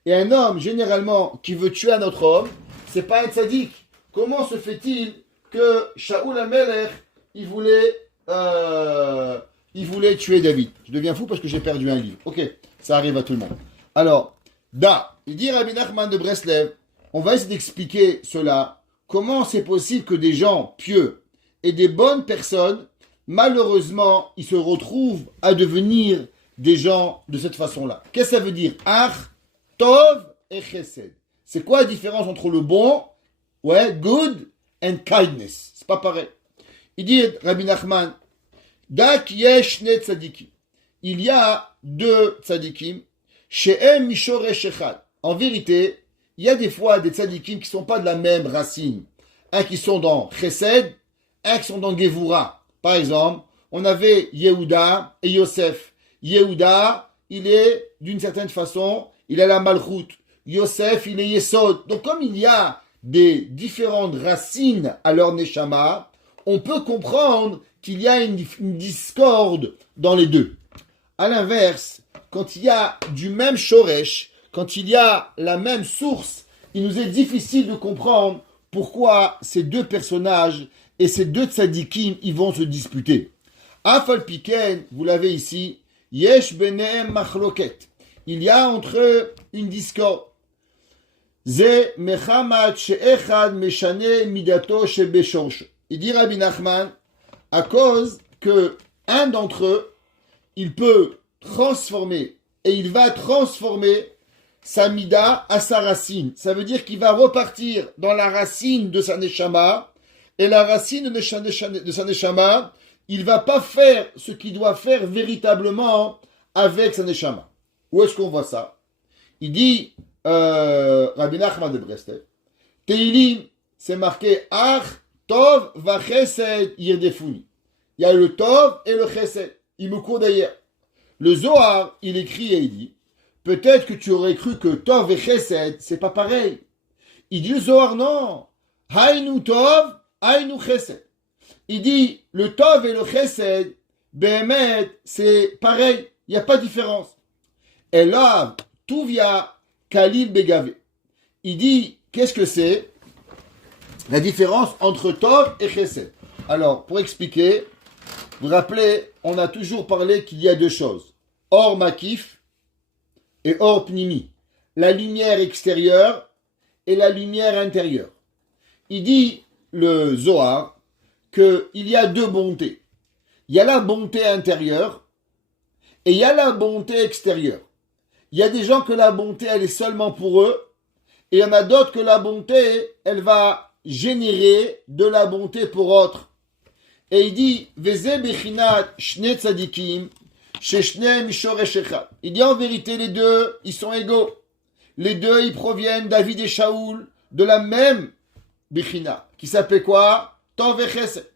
Et un homme, généralement, qui veut tuer un autre homme, c'est pas un tzaddik. Comment se fait-il que Shaoul Amelech, il voulait tuer David? Je deviens fou parce que j'ai perdu un livre. Ok, ça arrive à tout le monde. Alors, il dit Rabbi Nachman de Breslev, on va essayer d'expliquer cela. Comment c'est possible que des gens pieux et des bonnes personnes, malheureusement, ils se retrouvent à devenir des gens de cette façon-là? Qu'est-ce que ça veut dire? Ach, tov et chesed. C'est quoi la différence entre le bon, good and kindness? C'est pas pareil. Il dit Rabbi Nachman, dak yesh ne tzadikim. Il y a deux tzadikim, she'em mishoresh echad. En vérité, il y a des fois des tzadikim qui ne sont pas de la même racine. Un qui sont dans chesed, un qui sont dans Gevura. Par exemple, on avait Yehuda et Yosef. Yehuda, il est d'une certaine façon, il a la malchoute. Yosef, il est Yesod. Donc comme il y a des différentes racines à leur neshama, on peut comprendre qu'il y a une discorde dans les deux. À l'inverse, quand il y a du même shoresh, quand il y a la même source, il nous est difficile de comprendre pourquoi ces deux personnages et ces deux tzadikim, ils vont se disputer. Afal Piken, vous l'avez ici, Yesh benem machloket. Il y a entre eux une discorde. Ze mechamat she'echad meshane midato shebeshorsh. Il dit Rabbi Nachman, à cause que un d'entre eux, il peut transformer, et il va transformer sa mida à sa racine. Ça veut dire qu'il va repartir dans la racine de sa neshama, et la racine de sa neshama, il va pas faire ce qu'il doit faire véritablement avec sa neshama. Où est-ce qu'on voit ça? Il dit, Rabbi Nachman de Breslev, Teilim, c'est marqué Ach, Tov, va Chesed, Yirdefuni. Il y a le Tov et le Chesed. Il me court d'ailleurs. Le Zohar, il écrit et il dit, peut-être que tu aurais cru que Tov et Chesed, c'est pas pareil. Il dit le Zohar, non. Hainu Tov, Hainu Chesed. Il dit, le Tov et le Chesed, Behemet, c'est pareil. Il n'y a pas de différence. Et là, Tuvia, Khalil Begavé. Il dit, qu'est-ce que c'est la différence entre Tov et Chesed? Alors, pour expliquer, vous vous rappelez, on a toujours parlé qu'il y a deux choses. Or Makif et Or Pnimi. La lumière extérieure et la lumière intérieure. Il dit, le Zohar, qu'il y a deux bontés. Il y a la bonté intérieure et il y a la bonté extérieure. Il y a des gens que la bonté, elle est seulement pour eux, et il y en a d'autres que la bonté, elle va générer de la bonté pour autres. Et il dit, Veze bechinat shne tzadikim, sheshne mishoresh echad. Il dit en vérité, les deux, ils sont égaux. Les deux, ils proviennent, David et Shaoul, de la même bechina, qui s'appelait quoi? Tov et Chesed.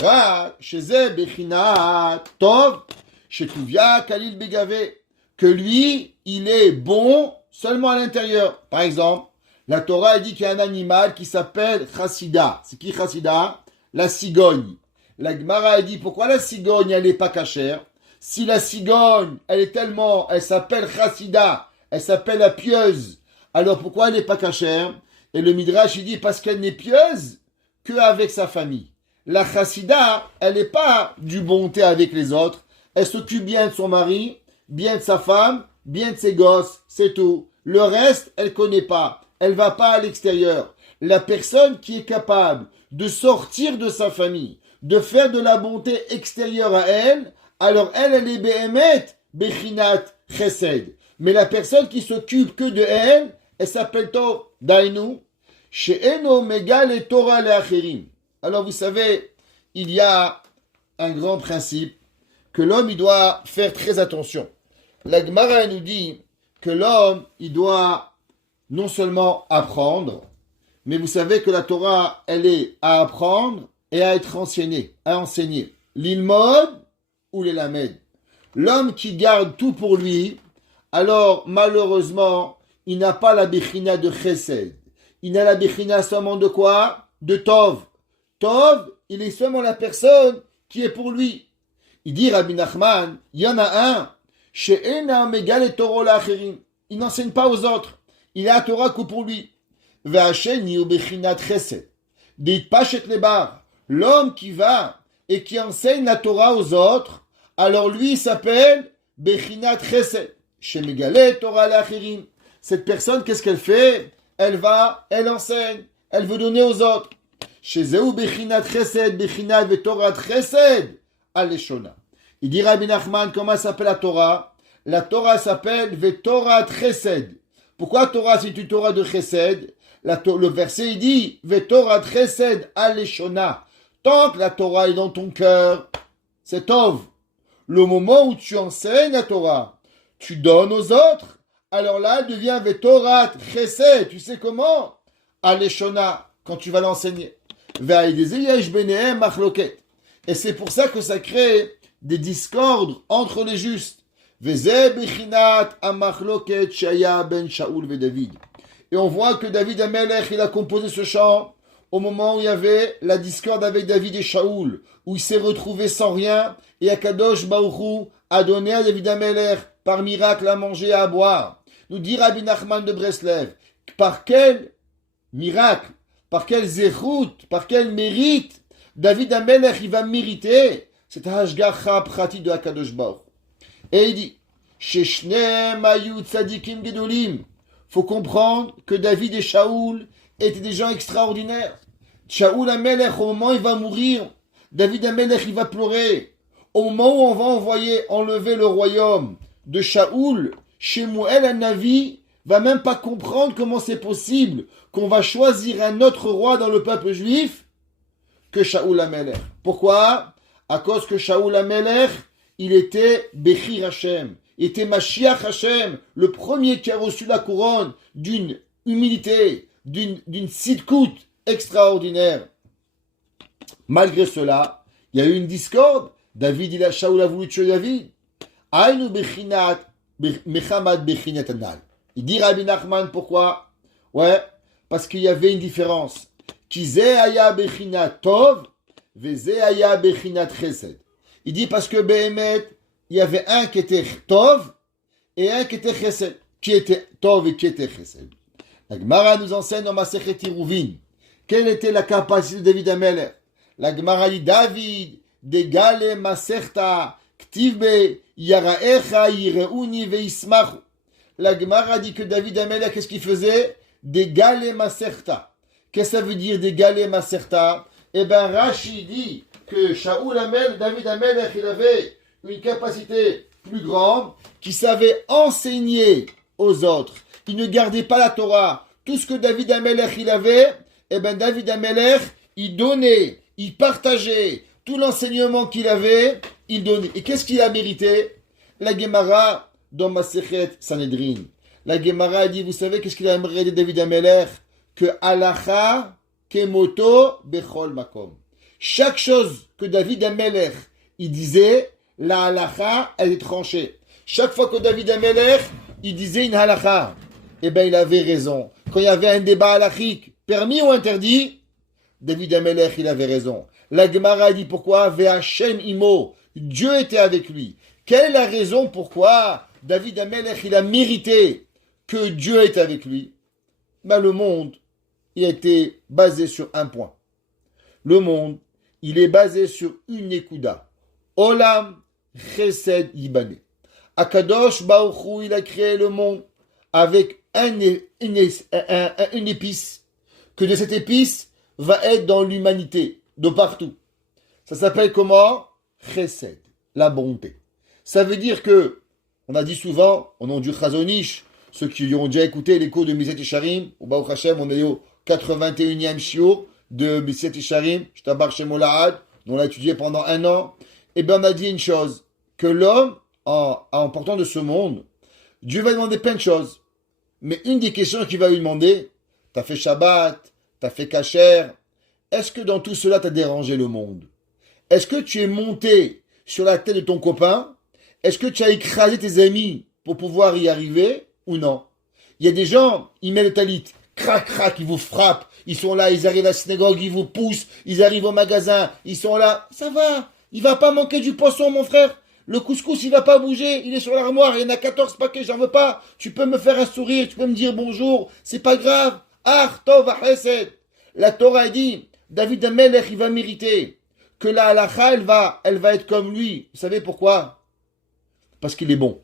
Ra, sheze bechinat, Tov, shetuvia Khalil Begavé. Que lui, il est bon seulement à l'intérieur. Par exemple, la Torah dit qu'il y a un animal qui s'appelle chassida. C'est qui chassida? La cigogne. La Gemara dit pourquoi la cigogne elle n'est pas cachère? Si la cigogne elle s'appelle chassida, elle s'appelle la pieuse, alors pourquoi elle n'est pas cachère? Et le Midrash il dit parce qu'elle n'est pieuse qu'avec sa famille. La chassida, elle n'est pas du bonté avec les autres, elle s'occupe bien de son mari, bien de sa femme, bien de ses gosses, c'est tout. Le reste, elle connaît pas. Elle va pas à l'extérieur. La personne qui est capable de sortir de sa famille, de faire de la bonté extérieure à elle, alors elle est Behemet, Bechinat Chesed. Mais la personne qui s'occupe que de elle, elle s'appelle Tov, Dainu, She'eno Megal et Torah Le'acherim. Alors vous savez, il y a un grand principe que l'homme il doit faire très attention. La Gemara nous dit que l'homme il doit non seulement apprendre, mais vous savez que la Torah elle est à apprendre et à être enseignée, à enseigner. L'ilmod ou les lamed. L'homme qui garde tout pour lui, alors malheureusement, il n'a pas la bechina de chesed. Il n'a la bechina seulement de quoi? De tov. Tov, il est seulement la personne qui est pour lui. Il dit Rabbi Nachman, il y en a un, she'ena megal et Torah la'acherim. Il n'enseigne pas aux autres. Il a la Torah que pour lui. Ve'asheni u bechinat chesed. Dit pachet lebar. L'homme qui va et qui enseigne la Torah aux autres, alors lui il s'appelle bechinat chesed. She'megale Torah la'acherim. Cette personne, qu'est-ce qu'elle fait? Elle va, elle enseigne, elle veut donner aux autres. Chez Zéou bechinat chesed, bechinat ve'torah chesed. Aleshona. Il dit Rabbi Nachman, comment s'appelle la Torah? La Torah s'appelle Vetorah Chesed. Pourquoi Torah c'est une Torah de Chesed? Le verset il dit Vetorah Chesed Aleshona. Tant que la Torah est dans ton cœur, c'est Tov. Le moment où tu enseignes la Torah, tu donnes aux autres, alors là elle devient Vetorah Chesed. Tu sais comment? Aleshona, quand tu vas l'enseigner. Ve'aïdezeyesh benehem machloket. Et c'est pour ça que ça crée des discordes entre les justes. Et on voit que David Amelech, il a composé ce chant au moment où il y avait la discorde avec David et Shaoul, où il s'est retrouvé sans rien, et Akadosh Baruch Hu a donné à David Amelech, par miracle, à manger et à boire. Nous dit Rabbi Nachman de Breslev, par quel miracle, par quel zéchout, par quel mérite, David Amelech, il va mériter cette hashgacha prati de Akadosh Baruch. Et il dit, Sheshnem ayu tzadikim gedolim. Faut comprendre que David et Shaoul étaient des gens extraordinaires. Shaoul Amelech, au moment où il va mourir, David Amelech, il va pleurer. Au moment où on va enlever le royaume de Shaoul, Shemuel Hanavi va même pas comprendre comment c'est possible qu'on va choisir un autre roi dans le peuple juif que Shaoul Amelech. Pourquoi? À cause que Shaoul Amelech, il était Bechir Hashem, il était Mashiach Hashem, le premier qui a reçu la couronne d'une humilité, d'une sidkout extraordinaire. Malgré cela, il y a eu une discorde. Shaoul a voulu tuer David. Aïnou Bechinat, Mechamad Bechinat Anal. Il dit Rabbi Nachman, pourquoi? Ouais, parce qu'il y avait une différence. Il dit parce que Behemet, il y avait un qui était Tov et un qui était Chesed. Qui était Tov et qui était Chesed. La Gemara nous enseigne dans Masechet Iruvin quelle était la capacité de David Amelech. La Gemara dit David, Degale Maserta, Ktivbe, Yaraecha, Yireuni, Veismachu. La Gemara dit que David Amelech, qu'est-ce qu'il faisait? Degale Maserta. Qu'est-ce que ça veut dire d'égaler Maserta? Eh bien, Rashi dit que David Amelech, il avait une capacité plus grande, qui savait enseigner aux autres. Il ne gardait pas la Torah. Tout ce que David Amelech, il avait, eh bien, David Amelech, il donnait, il partageait. Tout l'enseignement qu'il avait, il donnait. Et qu'est-ce qu'il a mérité? La Gemara, dans Masechet Sanhedrin. La Gemara dit, vous savez, qu'est-ce qu'il a mérité David Amelech? Que halacha kemoto bechol makom. Chaque chose que David Amelech il disait, la halacha elle est tranchée. Chaque fois que David Amelech il disait une halacha, eh bien il avait raison. Quand il y avait un débat halachique, permis ou interdit, David Amelech il avait raison. La Gemara dit pourquoi Ve'Hashem imo, Dieu était avec lui. Quelle est la raison pourquoi David Amelech il a mérité que Dieu est avec lui? Ben, le monde il a été basé sur un point. Le monde, il est basé sur une Nekuda. Olam Chesed Yibane. Akadosh Baruch Hu, il a créé le monde avec une épice, que de cette épice va être dans l'humanité, de partout. Ça s'appelle comment? Chesed, la bonté. Ça veut dire que, on a dit souvent, au nom du Chazonish, ceux qui ont déjà écouté les cours de Miset Yesharim, au Baruch Hashem, on est au 81e shiur de Miset Yesharim, Shtabar Shemolahad, on l'a étudié pendant 1 an. Et bien on a dit une chose, que l'homme, en portant de ce monde, Dieu va lui demander plein de choses. Mais une des questions qu'il va lui demander, t'as fait Shabbat, t'as fait Kasher, est-ce que dans tout cela t'as dérangé le monde? Est-ce que tu es monté sur la tête de ton copain? Est-ce que tu as écrasé tes amis pour pouvoir y arriver ou non? Il y a des gens, ils mettent le talit, crac, crac, ils vous frappent, ils sont là, ils arrivent à la synagogue, ils vous poussent, ils arrivent au magasin, ils sont là, ça va, il va pas manquer du poisson mon frère. Le couscous, il va pas bouger, il est sur l'armoire, il y en a 14 paquets, j'en veux pas. Tu peux me faire un sourire, tu peux me dire bonjour, c'est pas grave. Tov ha'chesed. La Torah dit, David Amelech, il va mériter que la halakha, elle va être comme lui. Vous savez pourquoi? Parce qu'il est bon.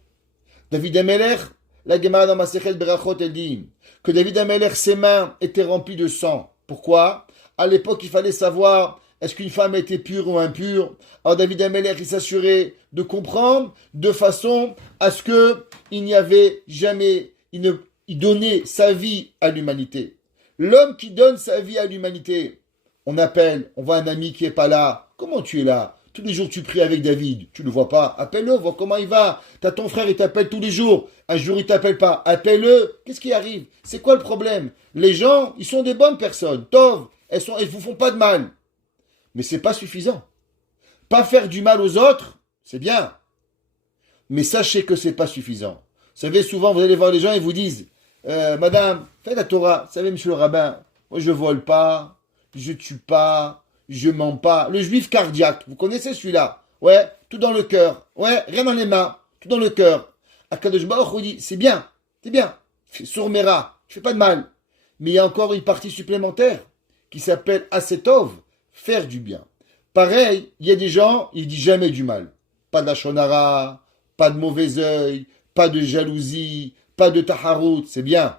David Amelech, la Gemara dans Masechet Berachot, elle dit que David Amelech, ses mains étaient remplies de sang. Pourquoi? À l'époque, il fallait savoir est-ce qu'une femme était pure ou impure. Alors David Amelech, il s'assurait de comprendre de façon à ce que il n'y avait jamais, il donnait sa vie à l'humanité. L'homme qui donne sa vie à l'humanité, on appelle, on voit un ami qui est pas là. Comment tu es là? Tous les jours tu pries avec David, tu le vois pas, appelle-le, vois comment il va. T'as ton frère, il t'appelle tous les jours, un jour il t'appelle pas, appelle-le. Qu'est-ce qui arrive? C'est quoi le problème? Les gens, ils sont des bonnes personnes, Tov, elles vous font pas de mal. Mais c'est pas suffisant. Pas faire du mal aux autres, c'est bien. Mais sachez que c'est pas suffisant. Vous savez, souvent, vous allez voir les gens et vous disent, Madame, faites la Torah. Vous savez, monsieur le rabbin, moi je vole pas, je tue pas, je mens pas. Le juif cardiaque, vous connaissez celui-là? Ouais, tout dans le cœur. Ouais, rien dans les mains, tout dans le cœur. Akadosh Baruch Hu dit, c'est bien. Sourmera, je fais pas de mal. Mais il y a encore une partie supplémentaire qui s'appelle Asetov, faire du bien. Pareil, il y a des gens, ils disent jamais du mal. Pas de la shonara, pas de mauvais œil, pas de jalousie, pas de taharout, c'est bien.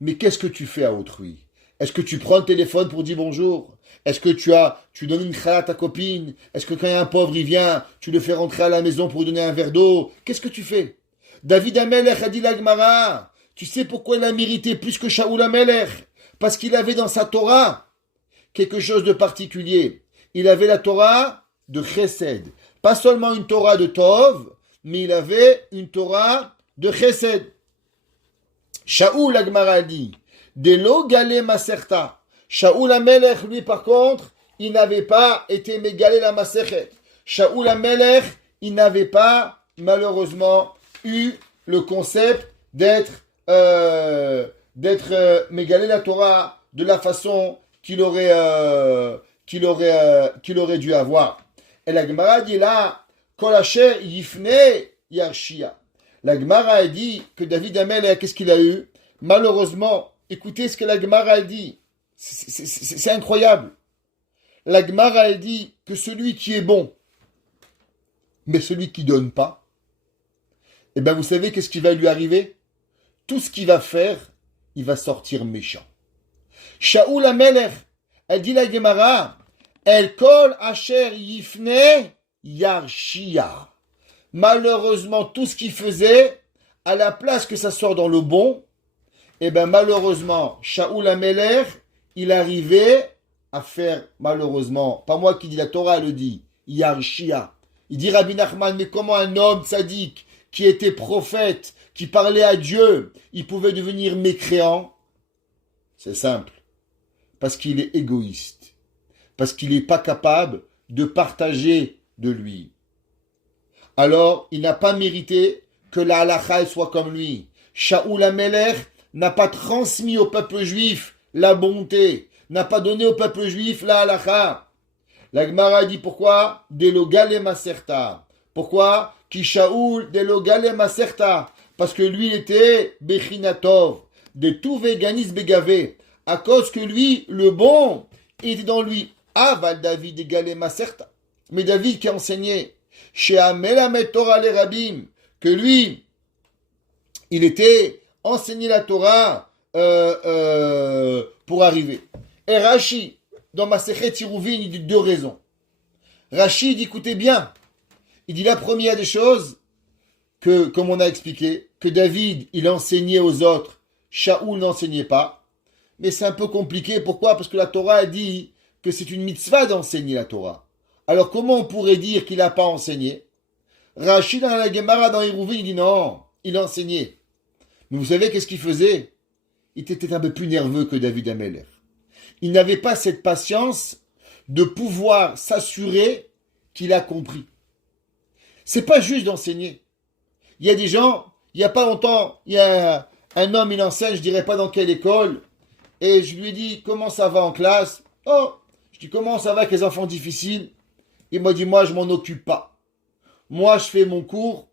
Mais qu'est-ce que tu fais à autrui? Est-ce que tu prends le téléphone pour dire bonjour? Est-ce que tu donnes une challah à ta copine? Est-ce que quand il y a un pauvre, il vient, tu le fais rentrer à la maison pour lui donner un verre d'eau? Qu'est-ce que tu fais? David Amelech a dit la Gemara, tu sais pourquoi il a mérité plus que Shaoul Amelech? Parce qu'il avait dans sa Torah quelque chose de particulier. Il avait la Torah de Chesed. Pas seulement une Torah de Tov, mais il avait une Torah de Chesed. Shaoul, la Gemara dit, Delo Galé Maserta. Shaoul Amelech, lui, par contre, il n'avait pas été mégalé la Maserhet. Shaoul Amelech, il n'avait pas, malheureusement, eu le concept d'être mégalé la Torah de la façon qu'il aurait dû avoir. Et la Gemara dit là, Kol Asher Yifne Yarshia. La Gemara dit que David Amelech, qu'est-ce qu'il a eu? Malheureusement, écoutez ce que la Gemara dit. C'est incroyable. La Gemara dit que celui qui est bon, mais celui qui donne pas, eh bien vous savez qu'est-ce qui va lui arriver? Tout ce qu'il va faire, il va sortir méchant. Shaoul Amelech, elle dit la Gemara, El Kol Asher Yifne Yarshia. Malheureusement, tout ce qu'il faisait, à la place que ça sort dans le bon, eh bien malheureusement, Shaoul Amelech, il arrivait à faire, malheureusement, pas moi qui dis, la Torah le dit, Yarshia. Il dit Rabbi Nachman, mais comment un homme sadique, qui était prophète, qui parlait à Dieu, il pouvait devenir mécréant? C'est simple. Parce qu'il est égoïste. Parce qu'il n'est pas capable de partager de lui. Alors, il n'a pas mérité que la halakha soit comme lui. Shaoul Amelech n'a pas transmis au peuple juif la bonté, n'a pas donné au peuple juif la halakha. La Gemara dit pourquoi? Delogale Maserta. Pourquoi? Ki Shaoul Delogale Maserta. Parce que lui, il était Bechinatov, de tout véganisme bégavé. À cause que lui, le bon, il était dans lui. Aval David Egale Maserta. Mais David qui a enseigné chez Amelamet Torah les Rabbim, que lui, il était enseigner la Torah pour arriver. Et Rashi, dans Masechet Tiruvin, il dit deux raisons. Rashi dit, écoutez bien, il dit la première des choses, que, comme on a expliqué, que David, il enseignait aux autres, Shaoul n'enseignait pas, mais c'est un peu compliqué. Pourquoi? Parce que la Torah a dit que c'est une mitzvah d'enseigner la Torah. Alors comment on pourrait dire qu'il n'a pas enseigné? Rashi dans la Gemara, dans Eruvin, il dit non, il enseignait. Mais vous savez qu'est-ce qu'il faisait? Il était un peu plus nerveux que David Ameller. Il n'avait pas cette patience de pouvoir s'assurer qu'il a compris. C'est pas juste d'enseigner. Il y a des gens, il n'y a pas longtemps, il y a un homme, il enseigne, je dirais pas dans quelle école, et je lui ai dit, comment ça va en classe? Oh, je dis, comment ça va avec les enfants difficiles? Il m'a dit, moi, je m'en occupe pas. Moi, je fais mon cours,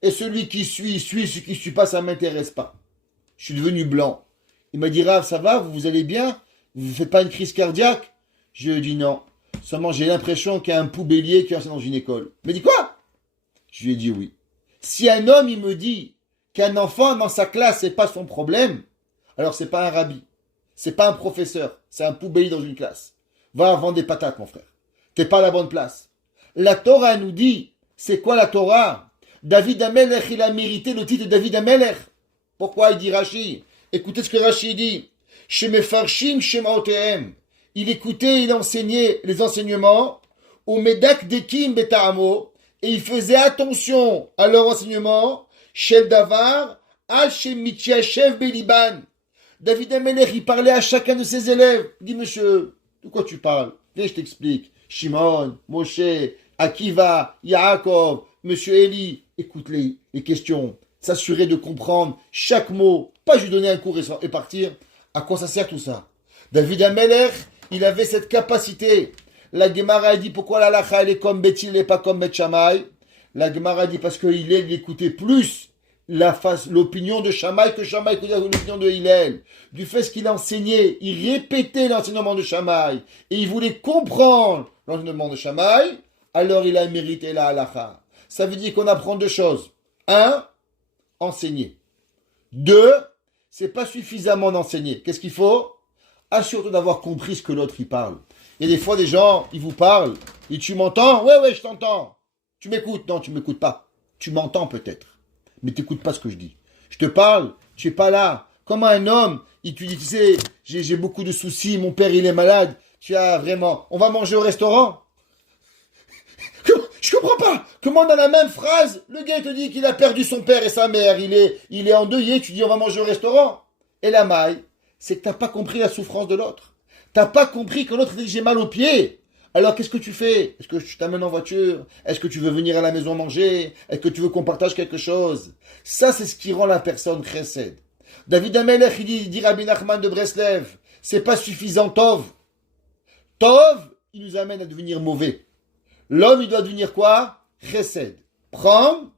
et celui qui suit, celui qui suit pas, ça m'intéresse pas. Je suis devenu blanc. Il m'a dit, Rav, ça va, vous allez bien? Vous ne faites pas une crise cardiaque? Je lui ai dit non. Seulement, j'ai l'impression qu'il y a un poubellier qui enseigne dans une école. Il m'a dit quoi? Je lui ai dit oui. Si un homme, il me dit qu'un enfant dans sa classe, c'est pas son problème, alors c'est pas un rabbi. C'est pas un professeur. C'est un poubellier dans une classe. Va vendre des patates, mon frère. T'es pas à la bonne place. La Torah nous dit, c'est quoi la Torah? David Amelech, il a mérité le titre de David Amelech. Pourquoi il dit Rashi? Écoutez ce que Rashi dit. Chez Mefarshim, chez Maotehem. Il écoutait, il enseignait les enseignements. Au Medak Dekim Beta'amo. Et il faisait attention à leur enseignement. Chez Davar, Al Shem Mityachev Beliban. David Amelech, il parlait à chacun de ses élèves. Il dit, monsieur, de quoi tu parles? Viens, je t'explique. Shimon, Moshe, Akiva, Yaakov, monsieur Eli. Écoute les questions. S'assurer de comprendre chaque mot. Pas juste donner un cours et partir. À quoi ça sert tout ça? David Amelech, il avait cette capacité. La Gemara dit pourquoi la lacha elle est comme Bethil et pas comme Beth Shammai. La Gemara dit parce qu'il écoutait plus l'opinion de Shammai que Shammai écoutait l'opinion de Hillel. Du fait qu'il enseignait, il répétait l'enseignement de Shammai et il voulait comprendre l'enseignement de Shammai, alors il a mérité la halacha. Ça veut dire qu'on apprend deux choses. Un, enseigner. Deux, c'est pas suffisamment d'enseigner. Qu'est-ce qu'il faut? Assure-toi d'avoir compris ce que l'autre il parle. Il y a des fois des gens, ils vous parlent, et tu m'entends? Ouais, je t'entends. Tu m'écoutes? Non, tu m'écoutes pas. Tu m'entends peut-être, mais t'écoutes pas ce que je dis. Je te parle, tu es pas là. Comme un homme, il te dit, tu sais, j'ai beaucoup de soucis, mon père il est malade. Tu as vraiment, on va manger au restaurant? Je comprends pas. Comment dans la même phrase, le gars te dit qu'il a perdu son père et sa mère, il est endeuillé, tu dis on va manger au restaurant. Et la maille, c'est que t'as pas compris la souffrance de l'autre. T'as pas compris que l'autre dit j'ai mal aux pieds. Alors qu'est-ce que tu fais? Est-ce que tu t'amènes en voiture? Est-ce que tu veux venir à la maison manger? Est-ce que tu veux qu'on partage quelque chose? Ça, c'est ce qui rend la personne chesed. David Amelech, il dit Rabbi Nachman de Breslev, c'est pas suffisant Tov. Tov, il nous amène à devenir mauvais. L'homme, il doit devenir quoi? Chesed. Prendre,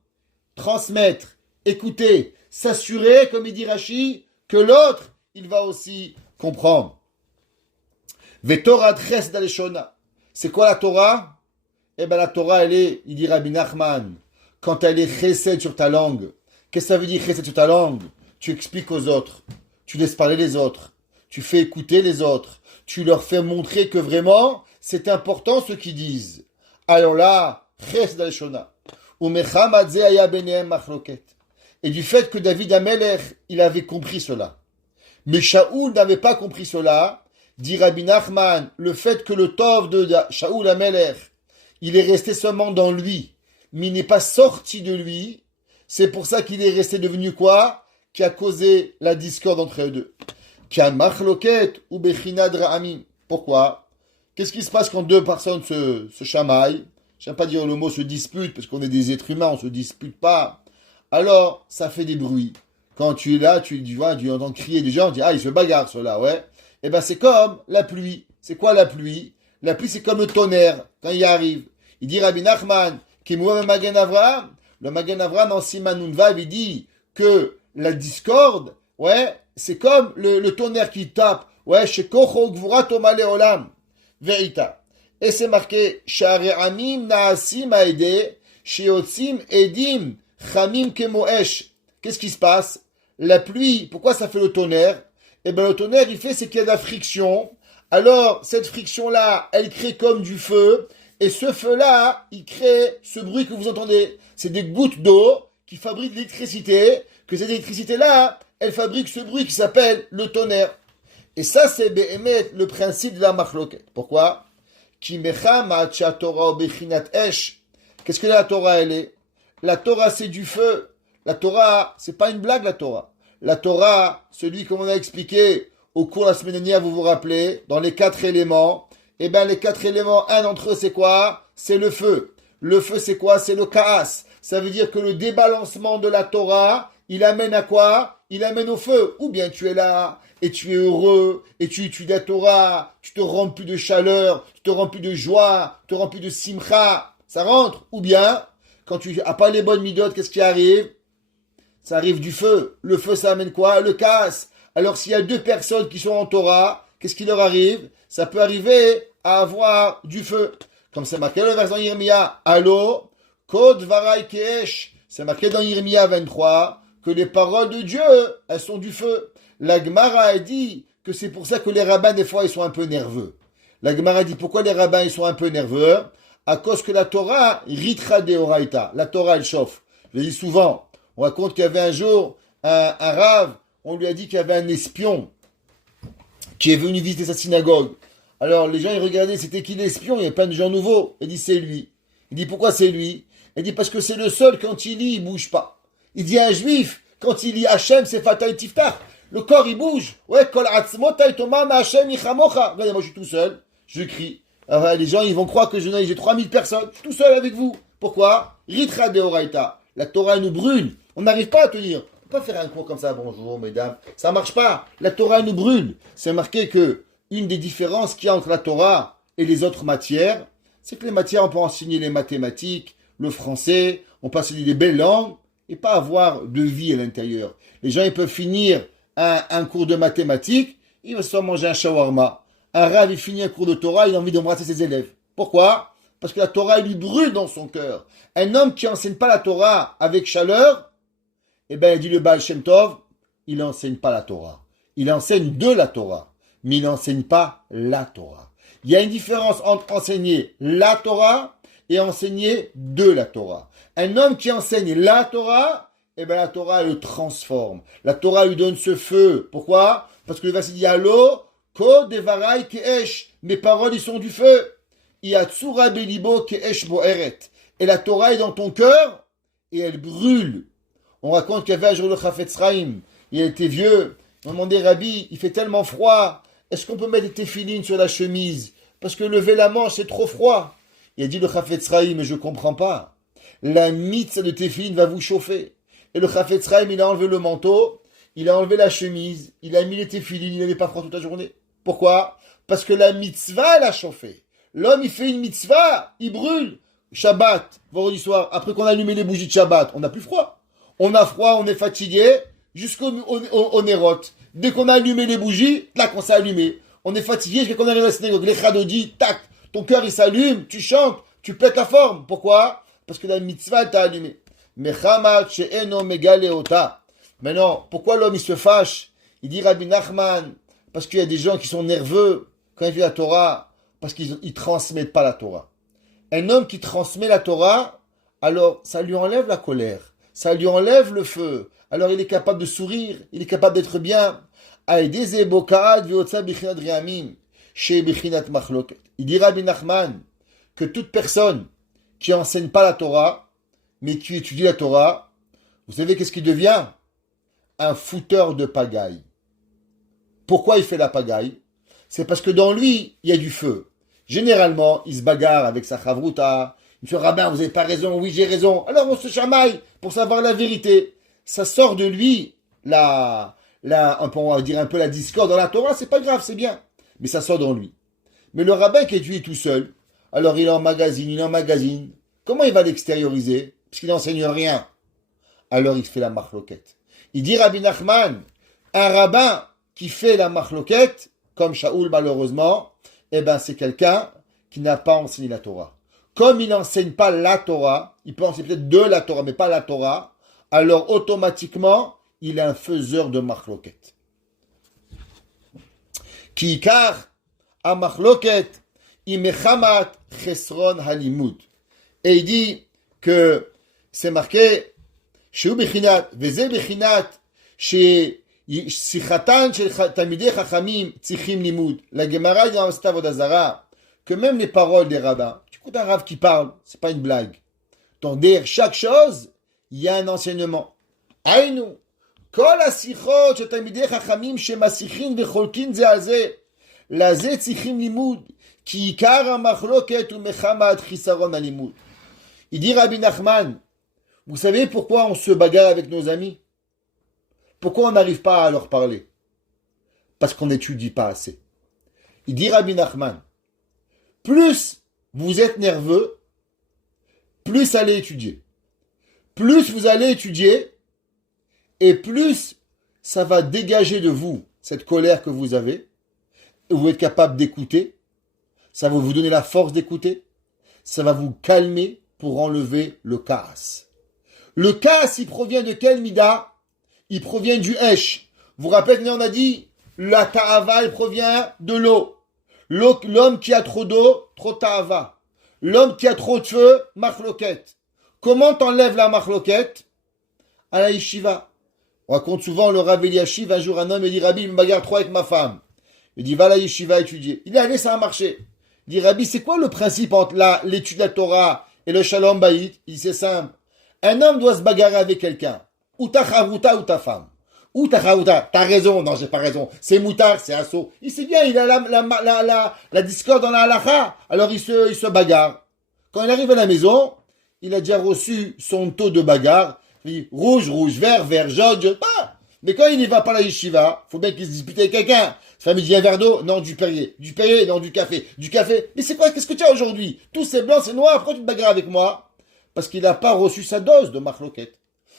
transmettre, écouter, s'assurer, comme il dit Rashi, que l'autre, il va aussi comprendre. Vetorah chesed aleshona. C'est quoi la Torah? Eh bien, la Torah, il dit Rabbi Nachman, quand elle est chesed sur ta langue. Qu'est-ce que ça veut dire chesed sur ta langue? Tu expliques aux autres. Tu laisses parler les autres. Tu fais écouter les autres. Tu leur fais montrer que vraiment, c'est important ce qu'ils disent. Alors là, chesed aleshona. Et du fait que David Amelech, il avait compris cela. Mais Shaoul n'avait pas compris cela, dit Rabbi Nachman, le fait que le tov de Shaoul Amelech, il est resté seulement dans lui, mais il n'est pas sorti de lui, c'est pour ça qu'il est resté devenu quoi? Qui a causé la discorde entre eux deux. Qui a machloket ou bechinad ra'amim. Pourquoi? Qu'est-ce qui se passe quand deux personnes se chamaillent? J'aime pas dire le mot se dispute, parce qu'on est des êtres humains, on se dispute pas. Alors, ça fait des bruits. Quand tu es là, tu entends crier des gens, tu dis, ah, ils se bagarrent, ceux-là, ouais. Eh ben, c'est comme la pluie. C'est quoi la pluie? La pluie, c'est comme le tonnerre, quand il arrive. Il dit Rabbi Nachman, qui mouave Magen Avraham, le Magen Avraham en Siman Vav, il dit que la discorde, ouais, c'est comme le tonnerre qui tape, ouais, chez Kocho Gvura Tomale Olam, Verita. Et c'est marqué, Sha'are Amim Na'asim Aede, Sheotzim Edim, Chamim Kemoesh. Qu'est-ce qui se passe? la pluie, pourquoi ça fait le tonnerre? Eh bien, le tonnerre, c'est qu'il y a de la friction. Alors, cette friction-là, elle crée comme du feu. Et ce feu-là, il crée ce bruit que vous entendez. C'est des gouttes d'eau qui fabriquent de l'électricité. Que cette électricité-là, elle fabrique ce bruit qui s'appelle le tonnerre. Et ça, c'est Behemet, le principe de la machloket. Pourquoi? Qu'est-ce que la Torah, elle est? La Torah, c'est du feu. La Torah, c'est pas une blague, la Torah. La Torah, celui qu'on a expliqué au cours de la semaine dernière, vous vous rappelez, dans les 4 éléments, eh bien, les 4 éléments, un d'entre eux, c'est quoi? C'est le feu. Le feu, c'est quoi? C'est le kaas. Ça veut dire que le débalancement de la Torah, il amène à quoi? Il amène au feu. Ou bien tu es là, et tu es heureux, et tu étudies la Torah, tu te remplis de chaleur, tu te remplis de joie, tu te remplis de simcha. Ça rentre? Ou bien, quand tu n'as pas les bonnes midotes, qu'est-ce qui arrive? Ça arrive du feu. Le feu, ça amène quoi? Le kaas. Alors, s'il y a 2 personnes qui sont en Torah, qu'est-ce qui leur arrive? Ça peut arriver à avoir du feu. Comme c'est marqué le verset dans Yirmiya, Allo, Kod Varai Keesh. C'est marqué dans Yirmiya 23 que les paroles de Dieu, elles sont du feu. La Gemara a dit que c'est pour ça que les rabbins, des fois, ils sont un peu nerveux. La Gemara dit pourquoi les rabbins, ils sont un peu nerveux? À cause que la Torah, Ritra Deoraita. La Torah, elle chauffe. Je le dis souvent. On raconte qu'il y avait un jour un rave, on lui a dit qu'il y avait un espion qui est venu visiter sa synagogue. Alors les gens ils regardaient, c'était qui l'espion? Il y avait plein de gens nouveaux. Il dit c'est lui. Il dit pourquoi c'est lui? Il dit parce que c'est le seul, quand il lit, il bouge pas. Il dit un juif, quand il lit Hachem, c'est Fatah Tiftach. Le corps il bouge. Ouais, Kol Atzmota Itoma Hachem Ichamocha. Regardez, moi je suis tout seul, je crie. Alors, les gens ils vont croire que j'ai 3000 personnes. Je suis tout seul avec vous. Pourquoi? Ritra Deoraita. La Torah nous brûle. On n'arrive pas à tenir. On peut pas faire un cours comme ça, bonjour mesdames. Ça marche pas. La Torah nous brûle. C'est marqué que une des différences qu'il y a entre la Torah et les autres matières, c'est que les matières, on peut enseigner les mathématiques, le français, on peut enseigner des belles langues et pas avoir de vie à l'intérieur. Les gens, ils peuvent finir un cours de mathématiques, ils vont soit manger un shawarma. Un rave, il finit un cours de Torah, il a envie d'embrasser ses élèves. Pourquoi? Parce que la Torah, elle lui brûle dans son cœur. Un homme qui enseigne pas la Torah avec chaleur, eh bien, il dit le Baal Shem Tov, il n'enseigne pas la Torah. Il enseigne de la Torah, mais il n'enseigne pas la Torah. Il y a une différence entre enseigner la Torah et enseigner de la Torah. Un homme qui enseigne la Torah, eh bien, la Torah, elle le transforme. La Torah lui donne ce feu. Pourquoi? Parce que le verset dit, Allo, Ko devarai keesh. Mes paroles, ils sont du feu. Iatsura belibo keesh boeret. Et la Torah est dans ton cœur et elle brûle. On raconte qu'il y avait un jour le Chafetz Chaim. Il était vieux. On demandait, Rabbi, il fait tellement froid. Est-ce qu'on peut mettre des téfilines sur la chemise? Parce que lever la manche, c'est trop froid. Il a dit le Chafetz Chaim, mais je ne comprends pas. La mitzvah de téfilines va vous chauffer. Et le Chafetz Chaim, il a enlevé le manteau, il a enlevé la chemise, il a mis les téfilines, il n'avait pas froid toute la journée. Pourquoi? Parce que la mitzvah, elle a chauffé. L'homme, il fait une mitzvah, il brûle. Shabbat, vendredi soir, après qu'on a allumé les bougies de Shabbat, on n'a plus froid. On a froid, on est fatigué, jusqu'au nérote. Dès qu'on a allumé les bougies, tac, on s'est allumé. On est fatigué jusqu'à qu'on arrive à la synagogue. Les chadodis, tac, ton cœur il s'allume, tu chantes, tu pètes la forme. Pourquoi? Parce que la mitzvah t'a allumé. Maintenant, pourquoi l'homme il se fâche? Il dit Rabbi Nachman, parce qu'il y a des gens qui sont nerveux quand ils vivent la Torah, parce qu'ils ne transmettent pas la Torah. Un homme qui transmet la Torah, alors ça lui enlève la colère, ça lui enlève le feu. Alors il est capable de sourire, il est capable d'être bien. Il dit Rabbi Nachman que toute personne qui enseigne pas la Torah, mais qui étudie la Torah, vous savez qu'est-ce qu'il devient? Un fouteur de pagaille. Pourquoi il fait la pagaille? C'est parce que dans lui, il y a du feu. Généralement, il se bagarre avec sa chavruta. Il dit, rabbin, vous n'avez pas raison, oui, j'ai raison. Alors on se chamaille pour savoir la vérité. Ça sort de lui, on va dire un peu la discorde dans la Torah, c'est pas grave, c'est bien. Mais ça sort dans lui. Mais le rabbin qui étudie tout seul, alors il emmagasine. Comment il va l'extérioriser? Parce qu'il n'enseigne rien. Alors il fait la marloquette. Il dit Rabbi Nachman, un rabbin qui fait la marloquette, comme Shaoul malheureusement, eh ben c'est quelqu'un qui n'a pas enseigné la Torah. Comme il n'enseigne pas la Torah, il peut enseigner peut-être de la Torah, mais pas la Torah, alors automatiquement, il est un faiseur de machloket. Ki ikar a machloket imechamat chesron halimud. Et il dit que c'est marqué chez Bechinat, Veze Bechinat, chez Sichatan, chez Talmidei Chachamim, Tzichim Limud. La Gemara dit dans le Stave d'Azara que même les paroles des rabbins, tu écoutes un rav qui parle, c'est pas une blague. Donc derrière chaque chose, il y a un enseignement. Aïnou, Kol Asichot, chez Talmidei Chachamim, chez Masichin, Vecholkin, Zeazé, la Ze Tzichim Limud, Ki Ikar HaMachloket Umechamat Chisaron Halimud. Il dit Rabbi Nachman, vous savez pourquoi on se bagarre avec nos amis? Pourquoi on n'arrive pas à leur parler? Parce qu'on n'étudie pas assez. Il dit Rabbi Nachman, plus vous êtes nerveux, plus allez étudier. Plus vous allez étudier, et plus ça va dégager de vous cette colère que vous avez, et vous êtes capable d'écouter, ça va vous donner la force d'écouter, ça va vous calmer pour enlever le kaas. Le kaas, il provient de quel mida? Il provient du hesh. Vous vous rappelez, on a dit, la ta'ava, elle provient de l'eau. L'homme qui a trop d'eau, trop ta'ava. L'homme qui a trop de feu, machloket. Comment t'enlèves la machloket? À la yeshiva. On raconte souvent le Rav Eliashiv, un jour un homme, il dit, Rabbi, il me bagarre trop avec ma femme. Il dit, va à la yeshiva étudier. Il est allé, ça a marché. Il dit, Rabbi, c'est quoi le principe entre l'étude de la Torah et le shalom bayit? Il dit, c'est simple. Un homme doit se bagarrer avec quelqu'un. Ou ta chavruta ou ta femme. Ou ta chavruta. T'as raison. Non, j'ai pas raison. C'est moutard, c'est assaut. Il sait bien, il a la discorde dans la halakha. Alors il se bagarre. Quand il arrive à la maison, il a déjà reçu son taux de bagarre. Il dit, rouge, vert, jaune, pas. Mais quand il n'y va pas à la yeshiva, faut bien qu'il se dispute avec quelqu'un. Sa femme dit un verre d'eau, non, du Perrier. Du Perrier, non, du café. Du café. Mais c'est quoi? Qu'est-ce que tu as aujourd'hui? Tout c'est blanc, c'est noir. Pourquoi tu te bagarres avec moi? Parce qu'il n'a pas reçu sa dose de machloket.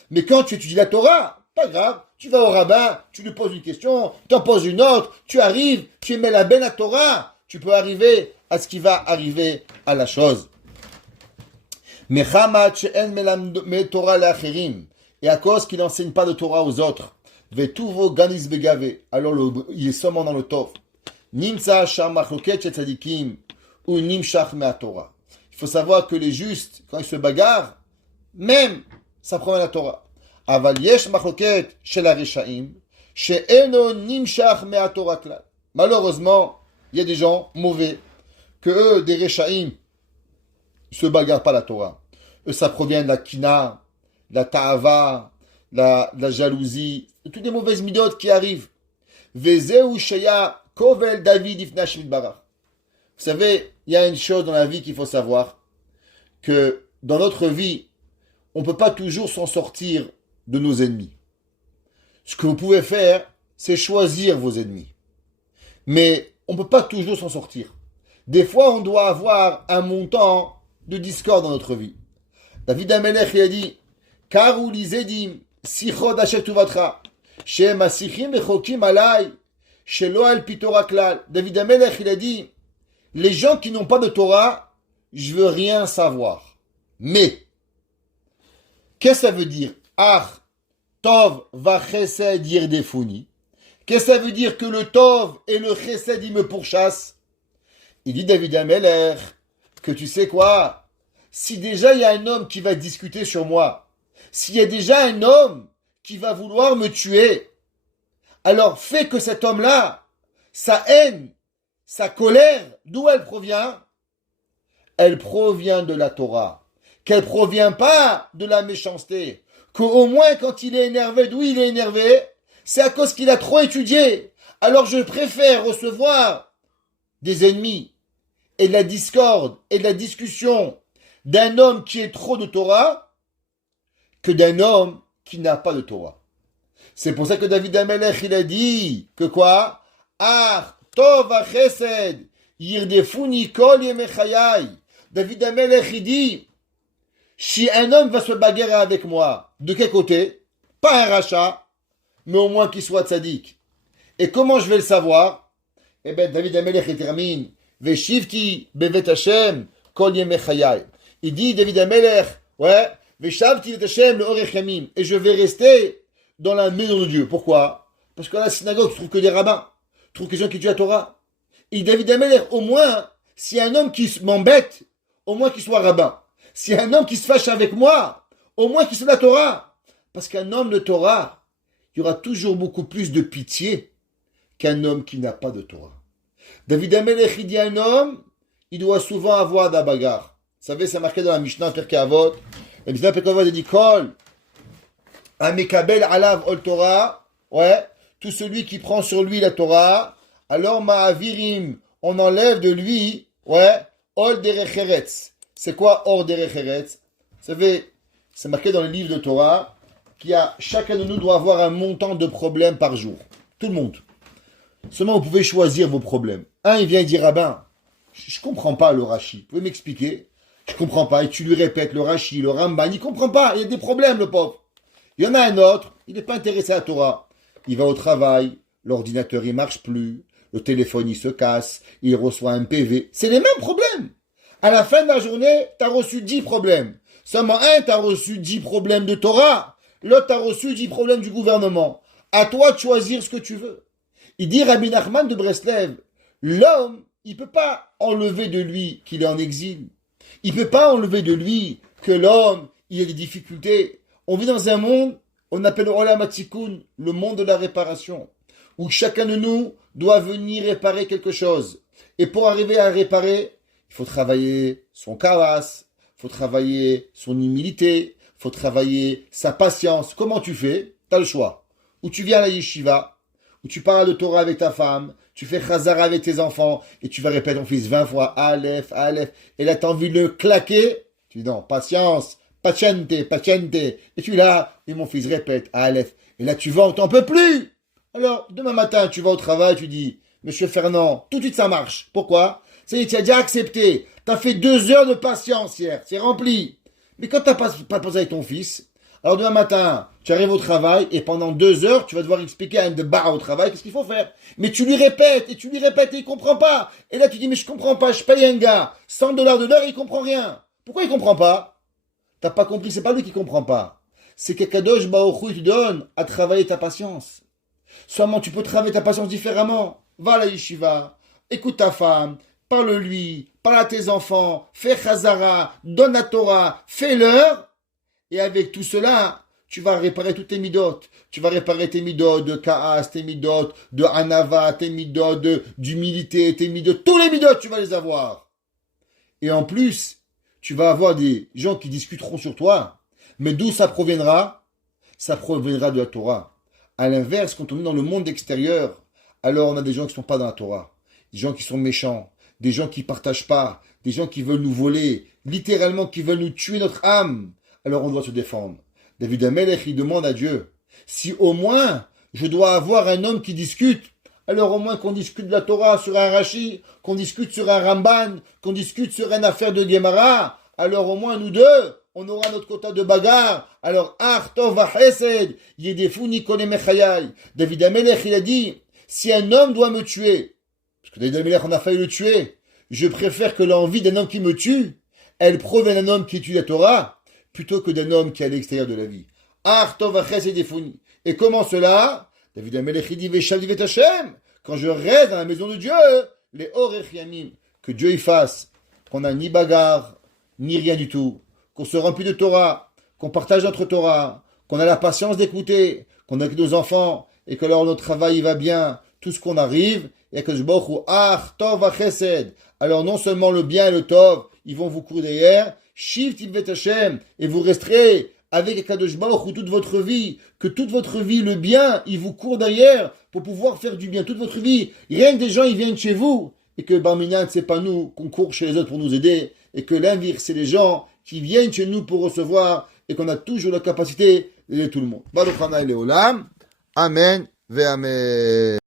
Mais quand tu étudies la Torah, pas grave, tu vas au rabbin, tu lui poses une question, tu en poses une autre, tu arrives, tu émets la belle à Torah, tu peux arriver à ce qui va arriver à la chose. Et à cause qu'il n'enseigne pas de Torah aux autres, alors il est seulement dans le tov. Il faut savoir que les justes, quand ils se bagarrent, même, ça provient de la Torah. Aval yesh machloket shel hareshaim, she'eno nimshach me'atorah klal. Malheureusement, il y a des gens mauvais, que eux, des reshaim, se bagarrent pas la Torah. Eux, ça provient de la kina, de la ta'ava, de la jalousie, de toutes les mauvaises midotes qui arrivent. Vezeu sheya kovel David ifnash mitbarach. Vous savez, il y a une chose dans la vie qu'il faut savoir, que dans notre vie, on ne peut pas toujours s'en sortir de nos ennemis. Ce que vous pouvez faire, c'est choisir vos ennemis. Mais on ne peut pas toujours s'en sortir. Des fois, on doit avoir un montant de discorde dans notre vie. David Amelech, il a dit, Karu li zedim, sichod asher tuvatra, shem asichim echokim alay, shelo al pitora klal. David Amelech, il a dit, les gens qui n'ont pas de Torah, je veux rien savoir. Mais, qu'est-ce que ça veut dire? Ach, tov va chesed yirdefuni. Qu'est-ce que ça veut dire que le tov et le chesed, ils me pourchassent? Il dit David Amelech, que tu sais quoi? Si déjà il y a un homme qui va discuter sur moi, s'il y a déjà un homme qui va vouloir me tuer, alors fais que cet homme-là, sa haine, sa colère, d'où elle provient? Elle provient de la Torah. Qu'elle provient pas de la méchanceté. Qu'au moins quand il est énervé, d'où il est énervé? C'est à cause qu'il a trop étudié. Alors je préfère recevoir des ennemis et de la discorde et de la discussion d'un homme qui est trop de Torah que d'un homme qui n'a pas de Torah. C'est pour ça que David Amelech, il a dit que quoi? Ah, tov chesed, yirdefuni kol yemechayai. David Amelech, il dit, si un homme va se bagarrer avec moi, de quel côté? Pas un rachat, mais au moins qu'il soit tzaddik. Et comment je vais le savoir? Eh bien, David Amelech, il termine, Veshivti bevet Hashem kol yemechayai. Il dit, David Amelech, ouais, Veshavti bevet Hashem le orech yamim. Et je vais rester dans la maison de Dieu. Pourquoi? Parce qu'à la synagogue, tu trouves que des rabbins. Tu trouves que des gens qui étudient la Torah. Et David Ameller, au moins, s'il y a un homme qui m'embête, au moins qu'il soit rabbin. S'il y a un homme qui se fâche avec moi, au moins qu'il soit la Torah. Parce qu'un homme de Torah, il y aura toujours beaucoup plus de pitié qu'un homme qui n'a pas de Torah. David Ameller, il dit à un homme, il doit souvent avoir de la bagarre. Vous savez, c'est marqué dans la Mishnah, Pirkei Avot. La Mishnah Pirkei Avot dit, Kol, Amekabel alav ol Torah, ouais, tout celui qui prend sur lui la Torah, alors ma'avirim, on enlève de lui, ouais, ol derech eretz. C'est quoi or derech eretz? Vous savez, c'est marqué dans le livre de Torah, chacun de nous doit avoir un montant de problèmes par jour. Tout le monde. Seulement, vous pouvez choisir vos problèmes. Un, il vient et dit, rabbin, je comprends pas le Rashi. Vous pouvez m'expliquer? Je comprends pas. Et tu lui répètes le Rashi, le Ramban, il comprend pas. Il y a des problèmes, le pauvre. Il y en a un autre, il n'est pas intéressé à la Torah. Il va au travail, l'ordinateur il marche plus, le téléphone il se casse, il reçoit un PV. C'est les mêmes problèmes. À la fin de la journée, tu as reçu 10 problèmes. Seulement un, tu as reçu 10 problèmes de Torah. L'autre, tu as reçu 10 problèmes du gouvernement. À toi de choisir ce que tu veux. Il dit Rabbi Nachman de Breslev, l'homme, il peut pas enlever de lui qu'il est en exil. Il peut pas enlever de lui que l'homme, il a des difficultés. On vit dans un monde, on appelle Olam HaTikun, le monde de la réparation, où chacun de nous doit venir réparer quelque chose. Et pour arriver à réparer, il faut travailler son kawas, il faut travailler son humilité, il faut travailler sa patience. Comment tu fais? Tu as le choix. Ou tu viens à la yeshiva, où tu parles de Torah avec ta femme, tu fais chazara avec tes enfants, et tu vas répéter ton fils 20 fois, Aleph, Aleph, et là tu as envie de le claquer, tu dis non, patience, patiente, patiente, et tu es là, et mon fils répète, Aleph, et là tu vas, t'en peux plus. Alors, demain matin, tu vas au travail, tu dis, Monsieur Fernand, tout de suite ça marche. Pourquoi? Ça y est, tu as déjà accepté, tu as fait 2 heures de patience hier, c'est rempli. Mais quand tu n'as pas posé avec ton fils, alors demain matin, tu arrives au travail et pendant 2 heures, tu vas devoir expliquer à un de bar au travail qu'est-ce qu'il faut faire. Mais tu lui répètes et il comprend pas. Et là tu dis mais je comprends pas, je paye un gars $100 de l'heure et il comprend rien. Pourquoi il comprend pas? T'as pas compris, c'est pas lui qui comprend pas. C'est que Kadosh Baruch Hu il te donne à travailler ta patience. Seulement tu peux travailler ta patience différemment. Va à la yeshiva, écoute ta femme, parle-lui, parle à tes enfants, fais chazara, donne la Torah, fais-leur. Et avec tout cela, tu vas réparer toutes tes midotes. Tu vas réparer tes midotes de kaas, tes midotes de anava, tes midotes d'humilité, tes midotes. Tous les midotes, tu vas les avoir. Et en plus, tu vas avoir des gens qui discuteront sur toi. Mais d'où ça proviendra? Ça proviendra de la Torah. À l'inverse, quand on est dans le monde extérieur, alors on a des gens qui ne sont pas dans la Torah. Des gens qui sont méchants. Des gens qui ne partagent pas. Des gens qui veulent nous voler. Littéralement, qui veulent nous tuer notre âme. Alors on doit se défendre. David Amelech, il demande à Dieu, si au moins je dois avoir un homme qui discute, alors au moins qu'on discute de la Torah sur un Rashi, qu'on discute sur un Ramban, qu'on discute sur une affaire de Gemara, alors au moins nous deux, on aura notre quota de bagarre. Alors, Tov Chesed, Yedefu Nikone Mechayai. David Amelech, il a dit, si un homme doit me tuer, parce que David Amelech, on a failli le tuer, je préfère que l'envie d'un homme qui me tue, elle provienne d'un homme qui tue la Torah, plutôt que d'un homme qui est à l'extérieur de la vie. Et comment cela? David Amelech dit quand je reste dans la maison de Dieu, les orech yamim, que Dieu y fasse, qu'on n'a ni bagarre, ni rien du tout, qu'on se remplit de Torah, qu'on partage notre Torah, qu'on a la patience d'écouter, qu'on a que nos enfants, et que alors notre travail il va bien, tout ce qu'on arrive, et que je alors non seulement le bien et le tov, ils vont vous courir derrière, Shiv Tivvet Hashem, et vous resterez avec Akadosh Baruch Hu toute votre vie, que toute votre vie, le bien, il vous court derrière pour pouvoir faire du bien toute votre vie. Rien que des gens, ils viennent chez vous, et que Barminan, c'est pas nous qu'on court chez les autres pour nous aider, et que l'inverse, c'est les gens qui viennent chez nous pour recevoir, et qu'on a toujours la capacité d'aider tout le monde. Baruch Hana Leolam. Amen ve Amen.